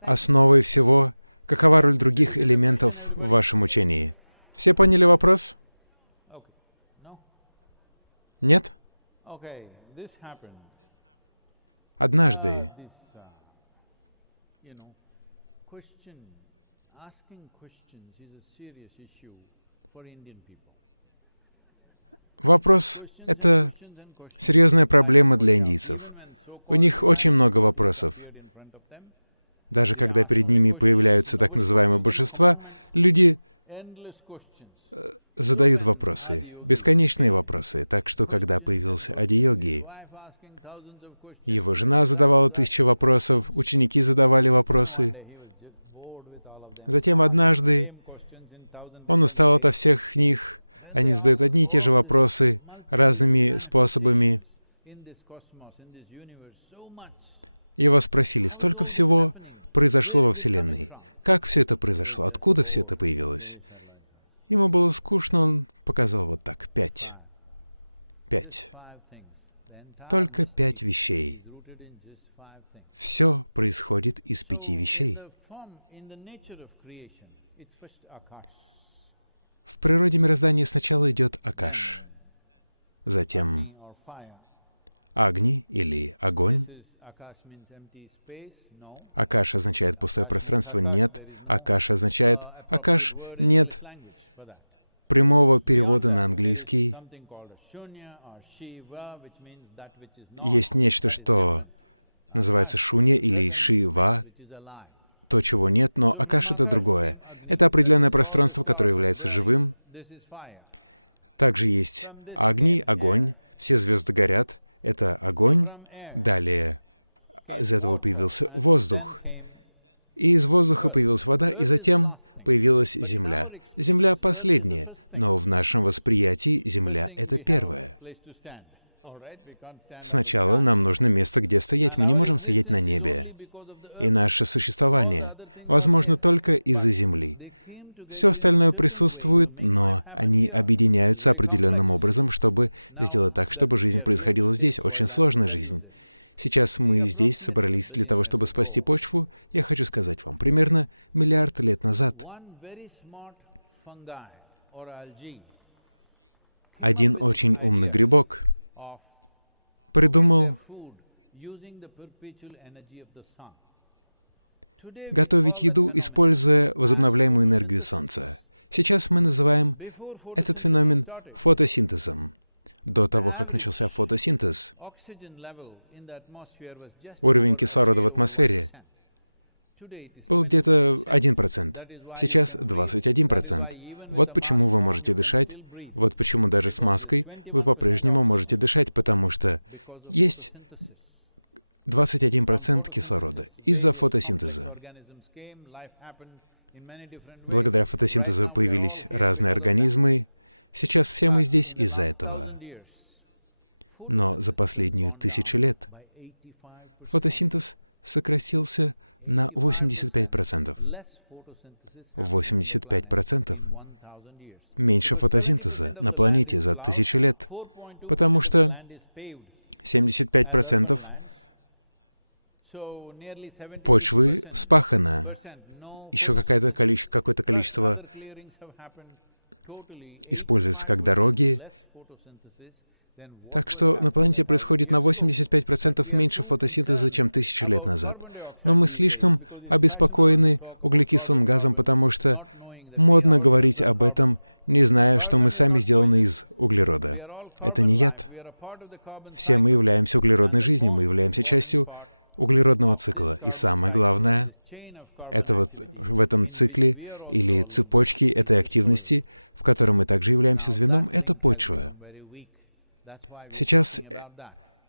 основой всего. Какова роль других элементов в вашем учении? Все поняли вопрос? Нет? Однажды вопрос — это серьезная проблема для индийцев. У них очень много вопросов. Даже когда перед ними появляются так называемые божества, люди задают вопросы, бесконечные вопросы. Так что, когда появился Ади-йоги, его жена задавала 1000 вопросов, ученики задавали вопросы. Затем однажды он устал ото всех них, они задают одни и те же вопросы разными способами. Его спросили, столько всего произошло во Вселенной. Как все это произошло? Откуда все это появилось? Ему было скучно, он показал вот так. 5. 5. Только 5 вещей. Все происходит из 5 вещей. В природе мироздания сначала идет акаш, затем агни или огонь. Акаш означает пустое пространство. Нет. Акаш означает акаш. Нет прямого перевода на английский. Есть нечто, что называется шунья или шива, то, чего нет, но акаш — это другое. Это определенное пространство, которое является живым. Также есть агни, огонь. Все звезды горят. Это огонь. Далее из этого появился воздух. И из воздуха появилась вода, и затем появилась земля. Земля последняя, но в нашем восприятии земля — это первое. Сначала нам нужно место, где стоять. Мы не можем стоять на небе. И наше существование возможно только из-за земли. Все остальное присутствует, но они объединяются определенным образом, чтобы сделать так, чтобы жизнь происходила здесь. Очень сложная жизнь. Сейчас мы здесь собрались для того, чтобы спасти почву. Я хочу сказать вам, примерно 1 миллиард лет назад один очень умный грибок придумал готовить еду, используя возобновляемую энергию Солнца. Сейчас мы называем этот феномен фотосинтезом. До того, как начался фотосинтез, уровень кислорода в атмосфере был где-то 1%. Сейчас 21%. Вот почему вы можете дышать. Вот почему даже с маской вы по-прежнему можете дышать, потому что есть 21% кислорода из-за фотосинтеза. Благодаря фотосинтезу появились разные организмы. Сейчас все мы здесь из-за этого. Но за последние 1000 лет фотосинтез сократился на 85%. 85%. меньше фотосинтеза на планете за 1000 лет, потому что 75% почвы вспахано. Еще какое-то количество используется как дороги. Так что на планете происходит на 85% меньше фотосинтеза, чем 1000 лет назад. Но мы слишком обеспокоены углекислым газом, потому что модно говорить об этом, не зная, что мы сами сделаны из углерода. Это не яд. Все мы являемся углеродной жизнью, мы являемся частью углеродного цикла. И самое главное, это вот в этом цикле или цепочке этой активности, в которой мы также являемся звеном, это почва. Сейчас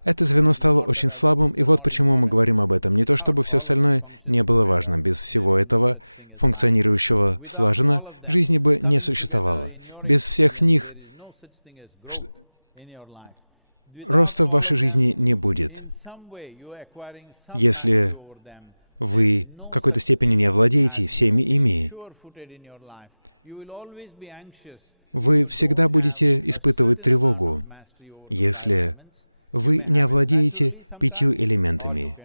это звено стало очень слабым, и вот почему мы говорим об этом. Не то чтобы все остальное не было важным. Без всего этого, функционирующего слаженно, жизни бы не существовало. Без всех них роста в вашей жизни не будет. Если вы в какой-то степени не овладеете всеми ими, вы всегда будете испытывать тревогу, если вы не овладеете 5 элементами.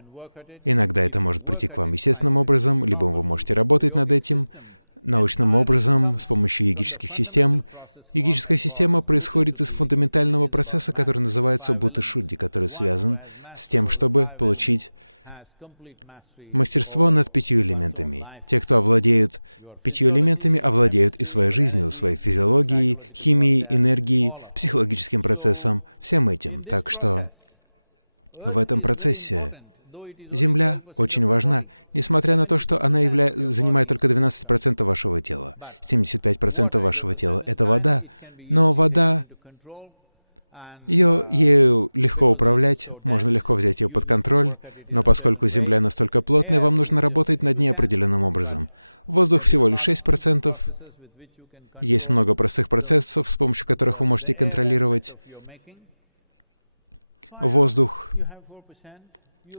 Иногда это может прийти к вам естественным образом, либо вы можете работать над этим научным образом с помощью йогических систем. Йогическая система происходит из фундаментального процесса, который называется буддха-шудди, который связан с тем, чтобы получить мастерство над 5 элементами. Те, кто овладеют 5 элементами, овладеют и своей жизнью, своей физиологией, химией, энергией, психологическим процессом, всем этим. Так что в этом процессе Земля очень важна, несмотря на то, что она занимает только 12% вашего тела. 75% вашего тела — это вода, но вода, ею легко управлять, можно легко взять ее под контроль, но поскольку Земля настолько плотная, вам нужно работать над ней определенным образом. Воздух всего лишь 6%. Есть много простых процессов, с помощью которых вы можете контролировать воздух.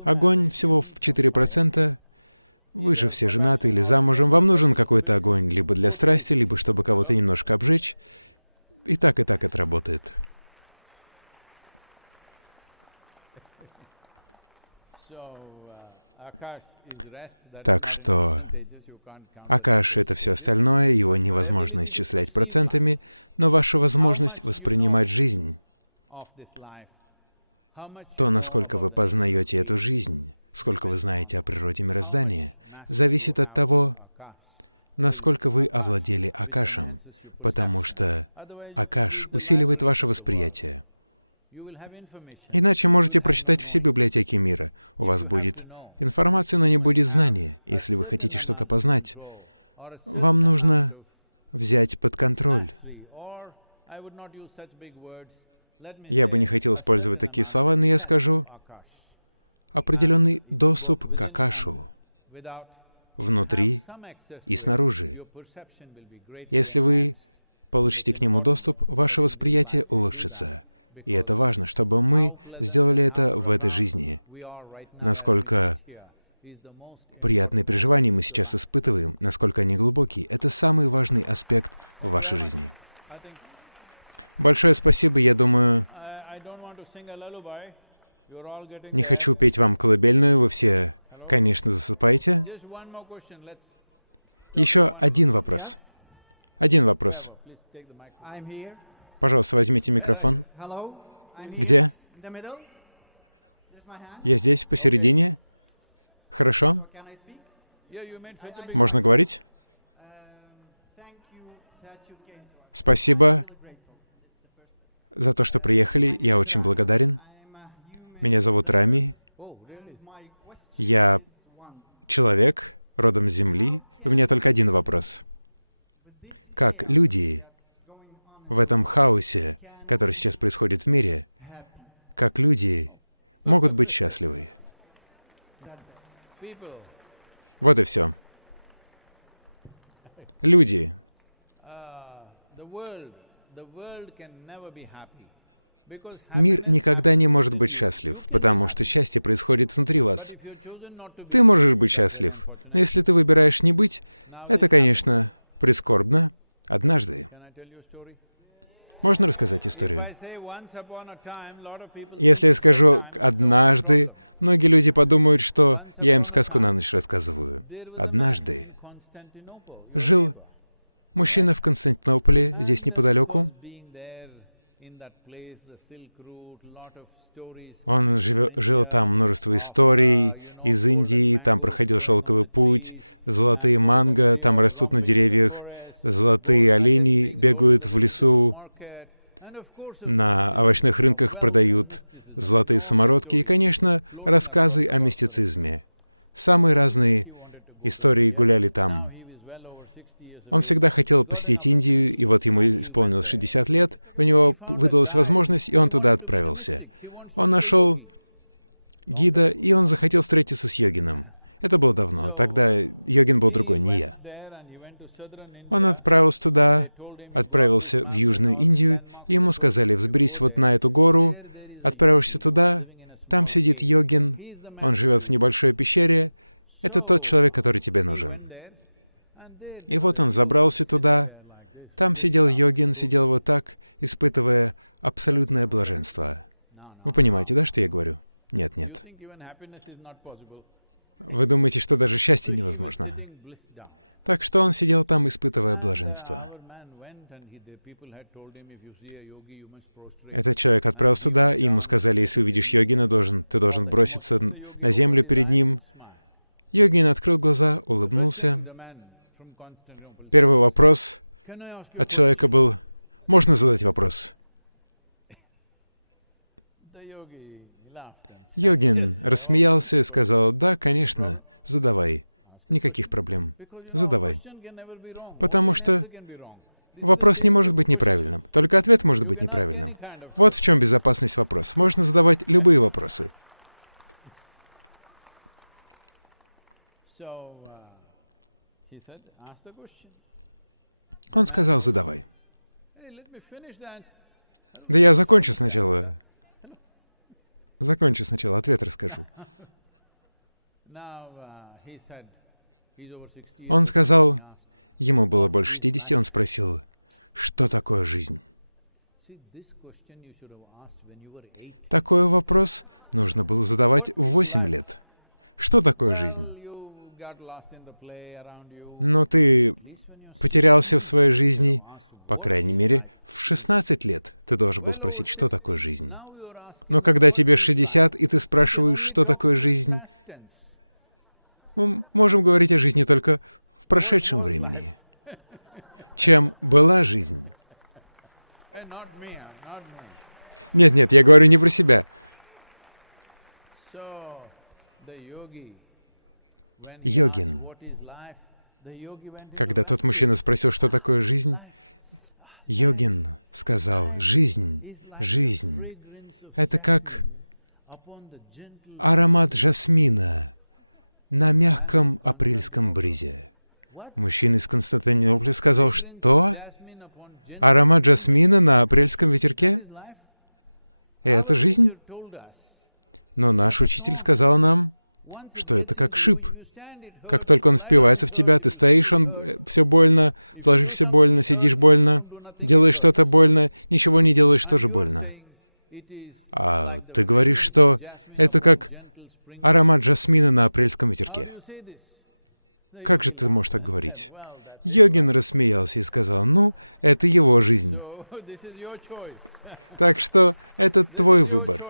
Огонь всего в 4%. Вы же все женаты или замужем. Вам нужен какой-то огонь либо для страсти, либо чтобы кого-то немножко обжечь. И так это работает. Так что Акаш — это все остальное, его невозможно исчислять процентами, но ваша возможность воспринимать жизнь, то, насколько вы познаете эту жизнь, сколько вы знаете о природе мироздания, зависит от того, насколько вы овладели Акашем, потому что Акаш усиливает ваше восприятие. Иначе можете прочитать все библиотеки мира. У вас будет информация, но не будет знания. Если вы хотите что-то познать, вам нужно взять под контроль. Я бы не хотел использовать такие слова, но я скажу определенный доступ к Акашу внутри и снаружи. Если вы получите к нему доступ, ваше восприятие улучшится. И это важно, чтобы мы сделали это в этой жизни. Насколько приятные переживания мы сейчас испытываем, насколько они глубокие, это самый важный аспект в вашей жизни. Большое спасибо, я думаю, не хочу петь вам колыбельную, вы все, конечно, засыпаете. Еще один вопрос. Один вопрос. Пожалуйста, возьмите микрофон. Где? Я здесь, посередине. Хорошо? Можно говорить? Спасибо за то, что приехали. Я очень благодарен. Меня зовут Рами. Я человек, родом с Земли. У меня только один вопрос. Как люди в этом хаосе, который сейчас происходит в мире, как люди могут быть счастливы? Вот и все. Люди. Мир никогда не может быть счастлив, потому что счастье происходит внутри вас. Ты можешь быть счастлив, но если ты выбираешь не быть, это, конечно, прискорбно. Однажды Можно рассказать историю? Если я скажу «однажды», многие люди подумают, что я им сказку на ночь рассказываю. Однажды жил мужчина в Константинополе, здесь неподалеку. Он жил там, множество историй из Индии, там проходил шелковый путь, золотые манго, там растут на деревьях, золотые олени бегают в лесу, на овощных рынках продают золотые самородки и, конечно, рассказы о мистицизме. Самые разные истории гуляли там. Он всегда хотел посетить Индию, и вот ему исполнилось 60 лет, у него выдалась возможность, и он туда отправился. Он нашел гида, и он захотел встретиться с йогином. Это было давно, тогда йогин был другой, не я. Он отправился туда, отправился в Южную Индию, и ему сказали: взберись вот на эту гору, отправишься туда, там сидит йогин, он живет в небольшой пещере, это тот человек, который тебе нужен. И вот он забрался туда, там сидел йогин, сидел вот так, испытывая абсолютное блаженство. Вы понимаете, да, что я говорю? Нет, нет. Вы думаете, что даже счастье невозможно? Так что он сидел там, испытывая блаженство. Этот человек отправился туда, и ему сказали: если увидишь йогина, ты должен броситься на землю перед ним. Йогин открыл глаза, улыбнулся. Первый вопрос от человека был: можно задать вопрос? Йогин рассмеялся и сказал: да, конечно, задавай. Никаких проблем. Задавай. Потому что вопрос не может быть неправильным, только ответ может быть неправильным. Вот в чем безопасность вопроса. Можно задавать любые вопросы. Он сказал: задавай. Да я закончу сначала. Ответ расскажу. Он сказал, ему было больше 60, он спросил: что такое жизнь? Такой вопрос нужно было задавать в 8 лет. Что такое жизнь? Но ты потерялся в своей жизни, по крайней мере, в 16 лет ты должен был спросить, что такое жизнь. Но когда тебе 60, и ты спрашиваешь, что такое жизнь, мы можем говорить о жизни только в прошедшем времени. Чем была жизнь? Нет, я говорю не про себя. Йогин. Когда тот мужчина спросил, что такое жизнь, йогин сказал: жизнь, жизнь. Это как аромат жасмина на мягком апрельском бризе. Мужчина из Константинополя сказал: что? Аромат жасмина на апрельском ветерке? Это жизнь? Но наш учитель сказал нам, что это как шип. Как только он впивается в тебя, ты стоишь, все больно, ложишься больно, сидишь больно, делаешь что-то больно, ничего не делаешь, тоже больно. А ты говоришь, что это как аромат жасмина на апрельском ветерке. Как же ты можешь так говорить? Йогин рассмеялся и сказал: ну, это его жизнь. Так что это твой выбор.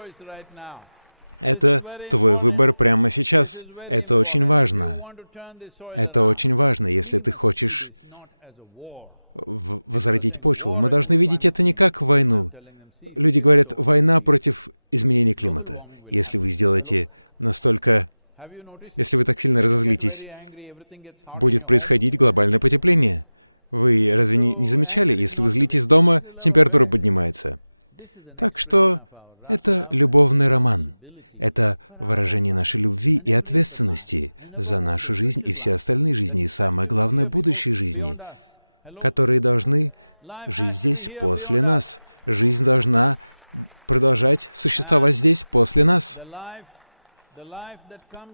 Это твой выбор прямо сейчас. Это очень важно. Это очень важно, если ты хочешь возродить почву. Мы должны видеть это не как войну. Люди говорят: война против изменения климата. Если вы сделаете настолько... Если вы так сильно разозлитесь, будет происходить глобальное потепление. Вы разве не замечали? Если вы злитесь дома, температура поднимается. Так что это любовный роман. Это выражение нашей любви и ответственности за нашу жизнь и все остальные жизни, и самое главное, будущие жизни, которые должны жить здесь после нас. Жизнь должна продолжать существовать здесь после нас.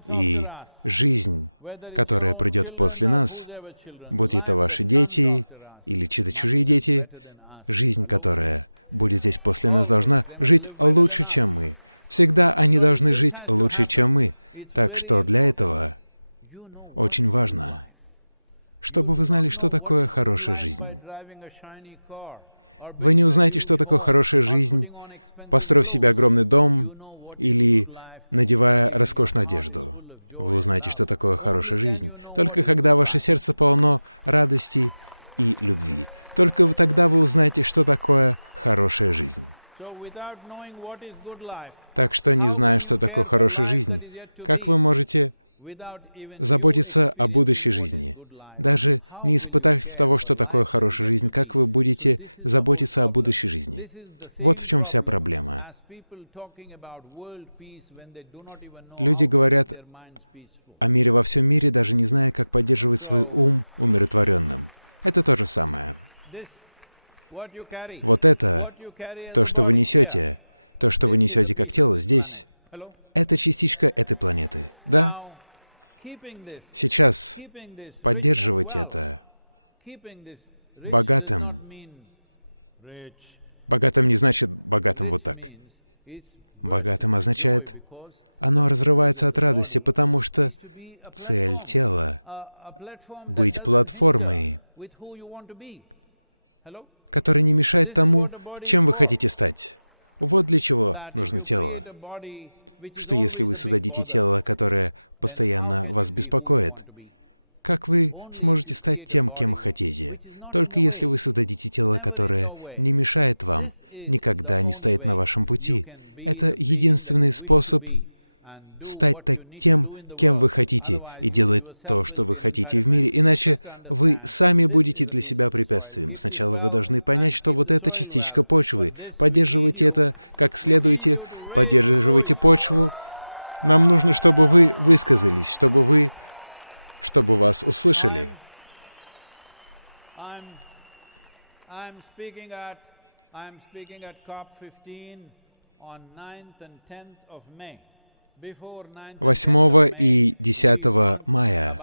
И жизнь, которая придет после нас, будь это ваши дети или чьи-то чужие дети, жизнь, которая будет здесь после нас, должна жить лучше, чем мы. Всегда они должны жить лучше, чем мы. Так что для этого очень важно, чтобы вы знали, что такое хорошая жизнь. Вы не узнаете, что такое хорошая жизнь, построив себе огромный дом или надевая роскошную одежду. Вы узнаете, что такое хорошая жизнь, только когда ваше сердце полно радости и любви. Только тогда вы узнаете, что такое хорошая жизнь. Так что, не зная, что такое хорошая жизнь, как вы можете заботиться о будущей жизни? Даже не испытав того, что такое хорошая жизнь, как вы будете заботиться о будущей жизни? Вот в чем вся проблема. Люди говорят о мире во всем мире, даже не зная, как поддерживать свой ум умиротворенным. Это то же самое. Вот это, то, что вы несете как тело здесь, это частичка этой планеты. Да? Сейчас поддерживать это богатым. Богатым не значит богатым вот так. Богатым означает, оно разрывается от радости, потому что цель тела — быть платформой, которая не мешает тому, чем вы хотите стать. Вот для чего нужно тело. Что если вы создадите тело, которое постоянно вас беспокоит, как вы сможете стать тем, кем хотите? Только если вы создадите тело, которое не мешает вам, никогда не стоит на вашем пути. Это единственный способ стать тем, кем вы хотите, и делать то, что вы хотите в мире, иначе вы сами будете для себя препятствием. Сначала вы должны понять, что вот эта частичка почвы. Поддерживайте это как следуете, поддерживайте почву. Нам нужно, чтобы вы высказались, чтобы вас услышали. I'm speaking at COP15 on 9th and 10th of May. 8 и 10 мая,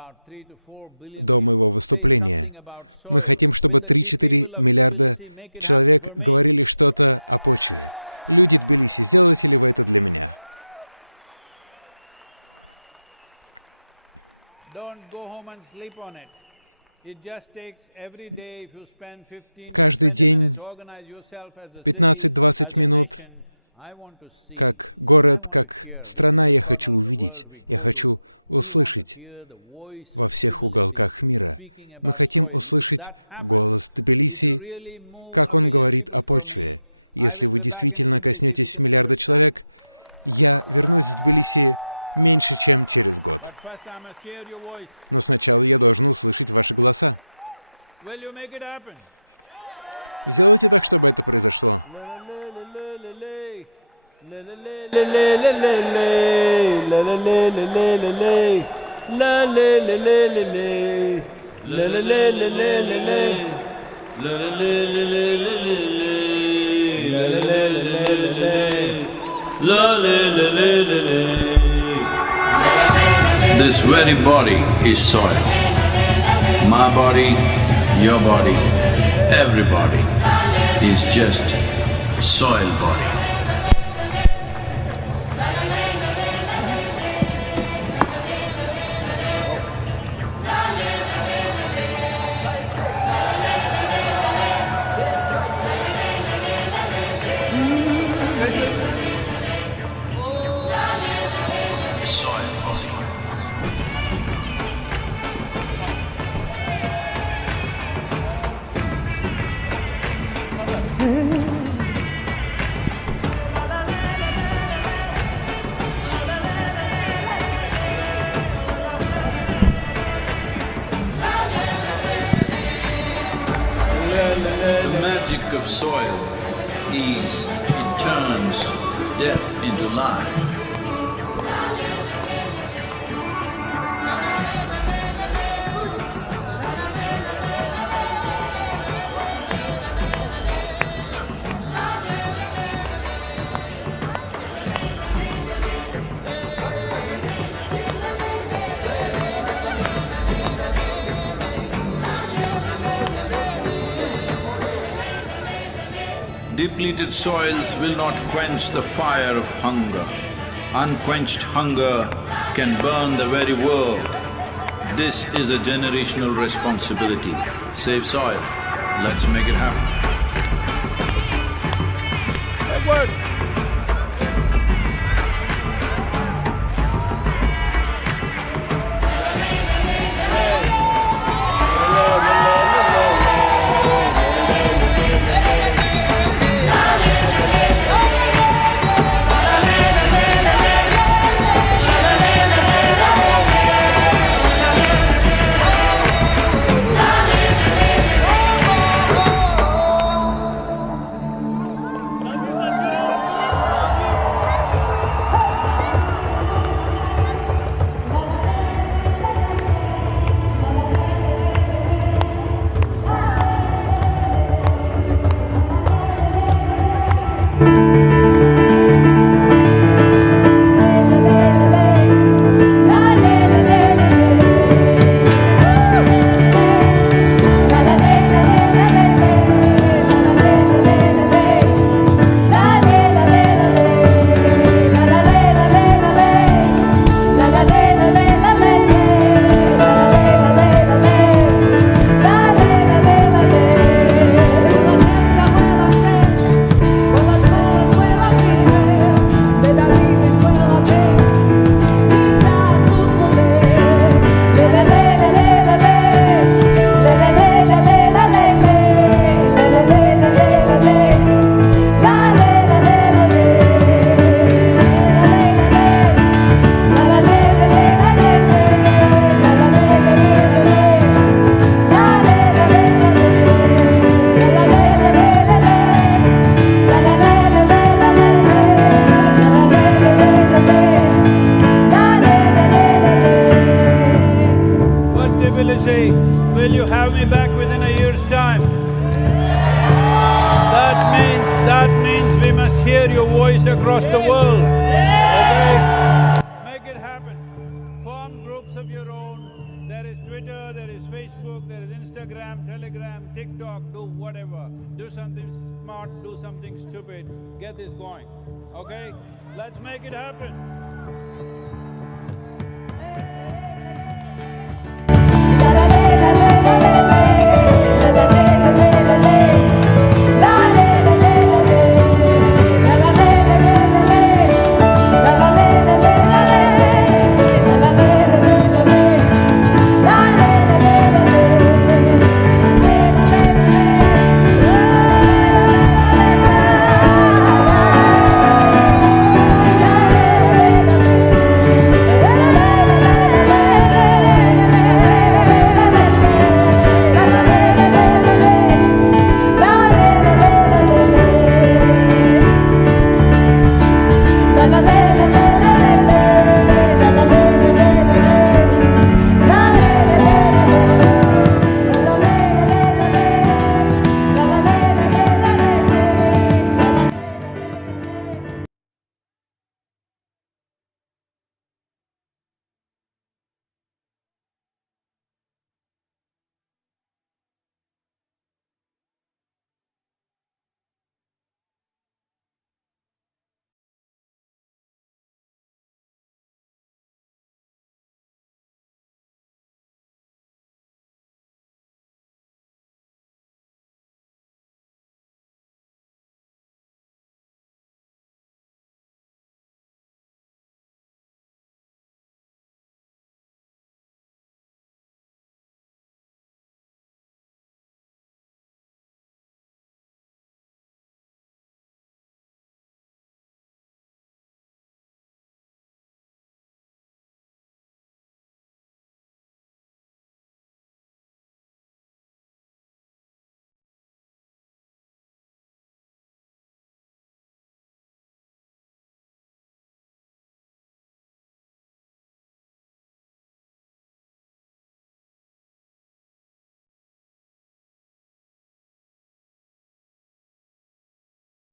до моего выступления, мы хотим, чтобы 3-4 миллиарда человек говорили что-то о почве. Люди Тбилиси, сделаете ли вы это для меня? Каждый день 15-20 минут, как город, как страна я хочу увидеть, я хочу услышать во всех уголках мира. Мы хотим услышать голос Тбилиси, как он говорит о почве. Если вы действительно коснетесь миллиарда человек, я вернусь в Тбилиси меньше, чем через год. Но сначала я должен услышать ваши голоса. Сделайте так, чтобы это произошло. This very body is soil. My body, your body, everybody is just soil body. The magic of soil is it turns death into life. Depleted soils will not quench the fire of hunger. Unquenched hunger can burn the very world. This is a generational responsibility. Save soil. Let's make it happen. Edward! Tbilisi, will you have me back within a year's time? That means we must hear your voice across the world. Okay? Make it happen. Form groups of your own. There is Twitter, there is Facebook, there is Instagram, Telegram, TikTok, do whatever. Do something smart, do something stupid. Get this going. Okay? Let's make it happen.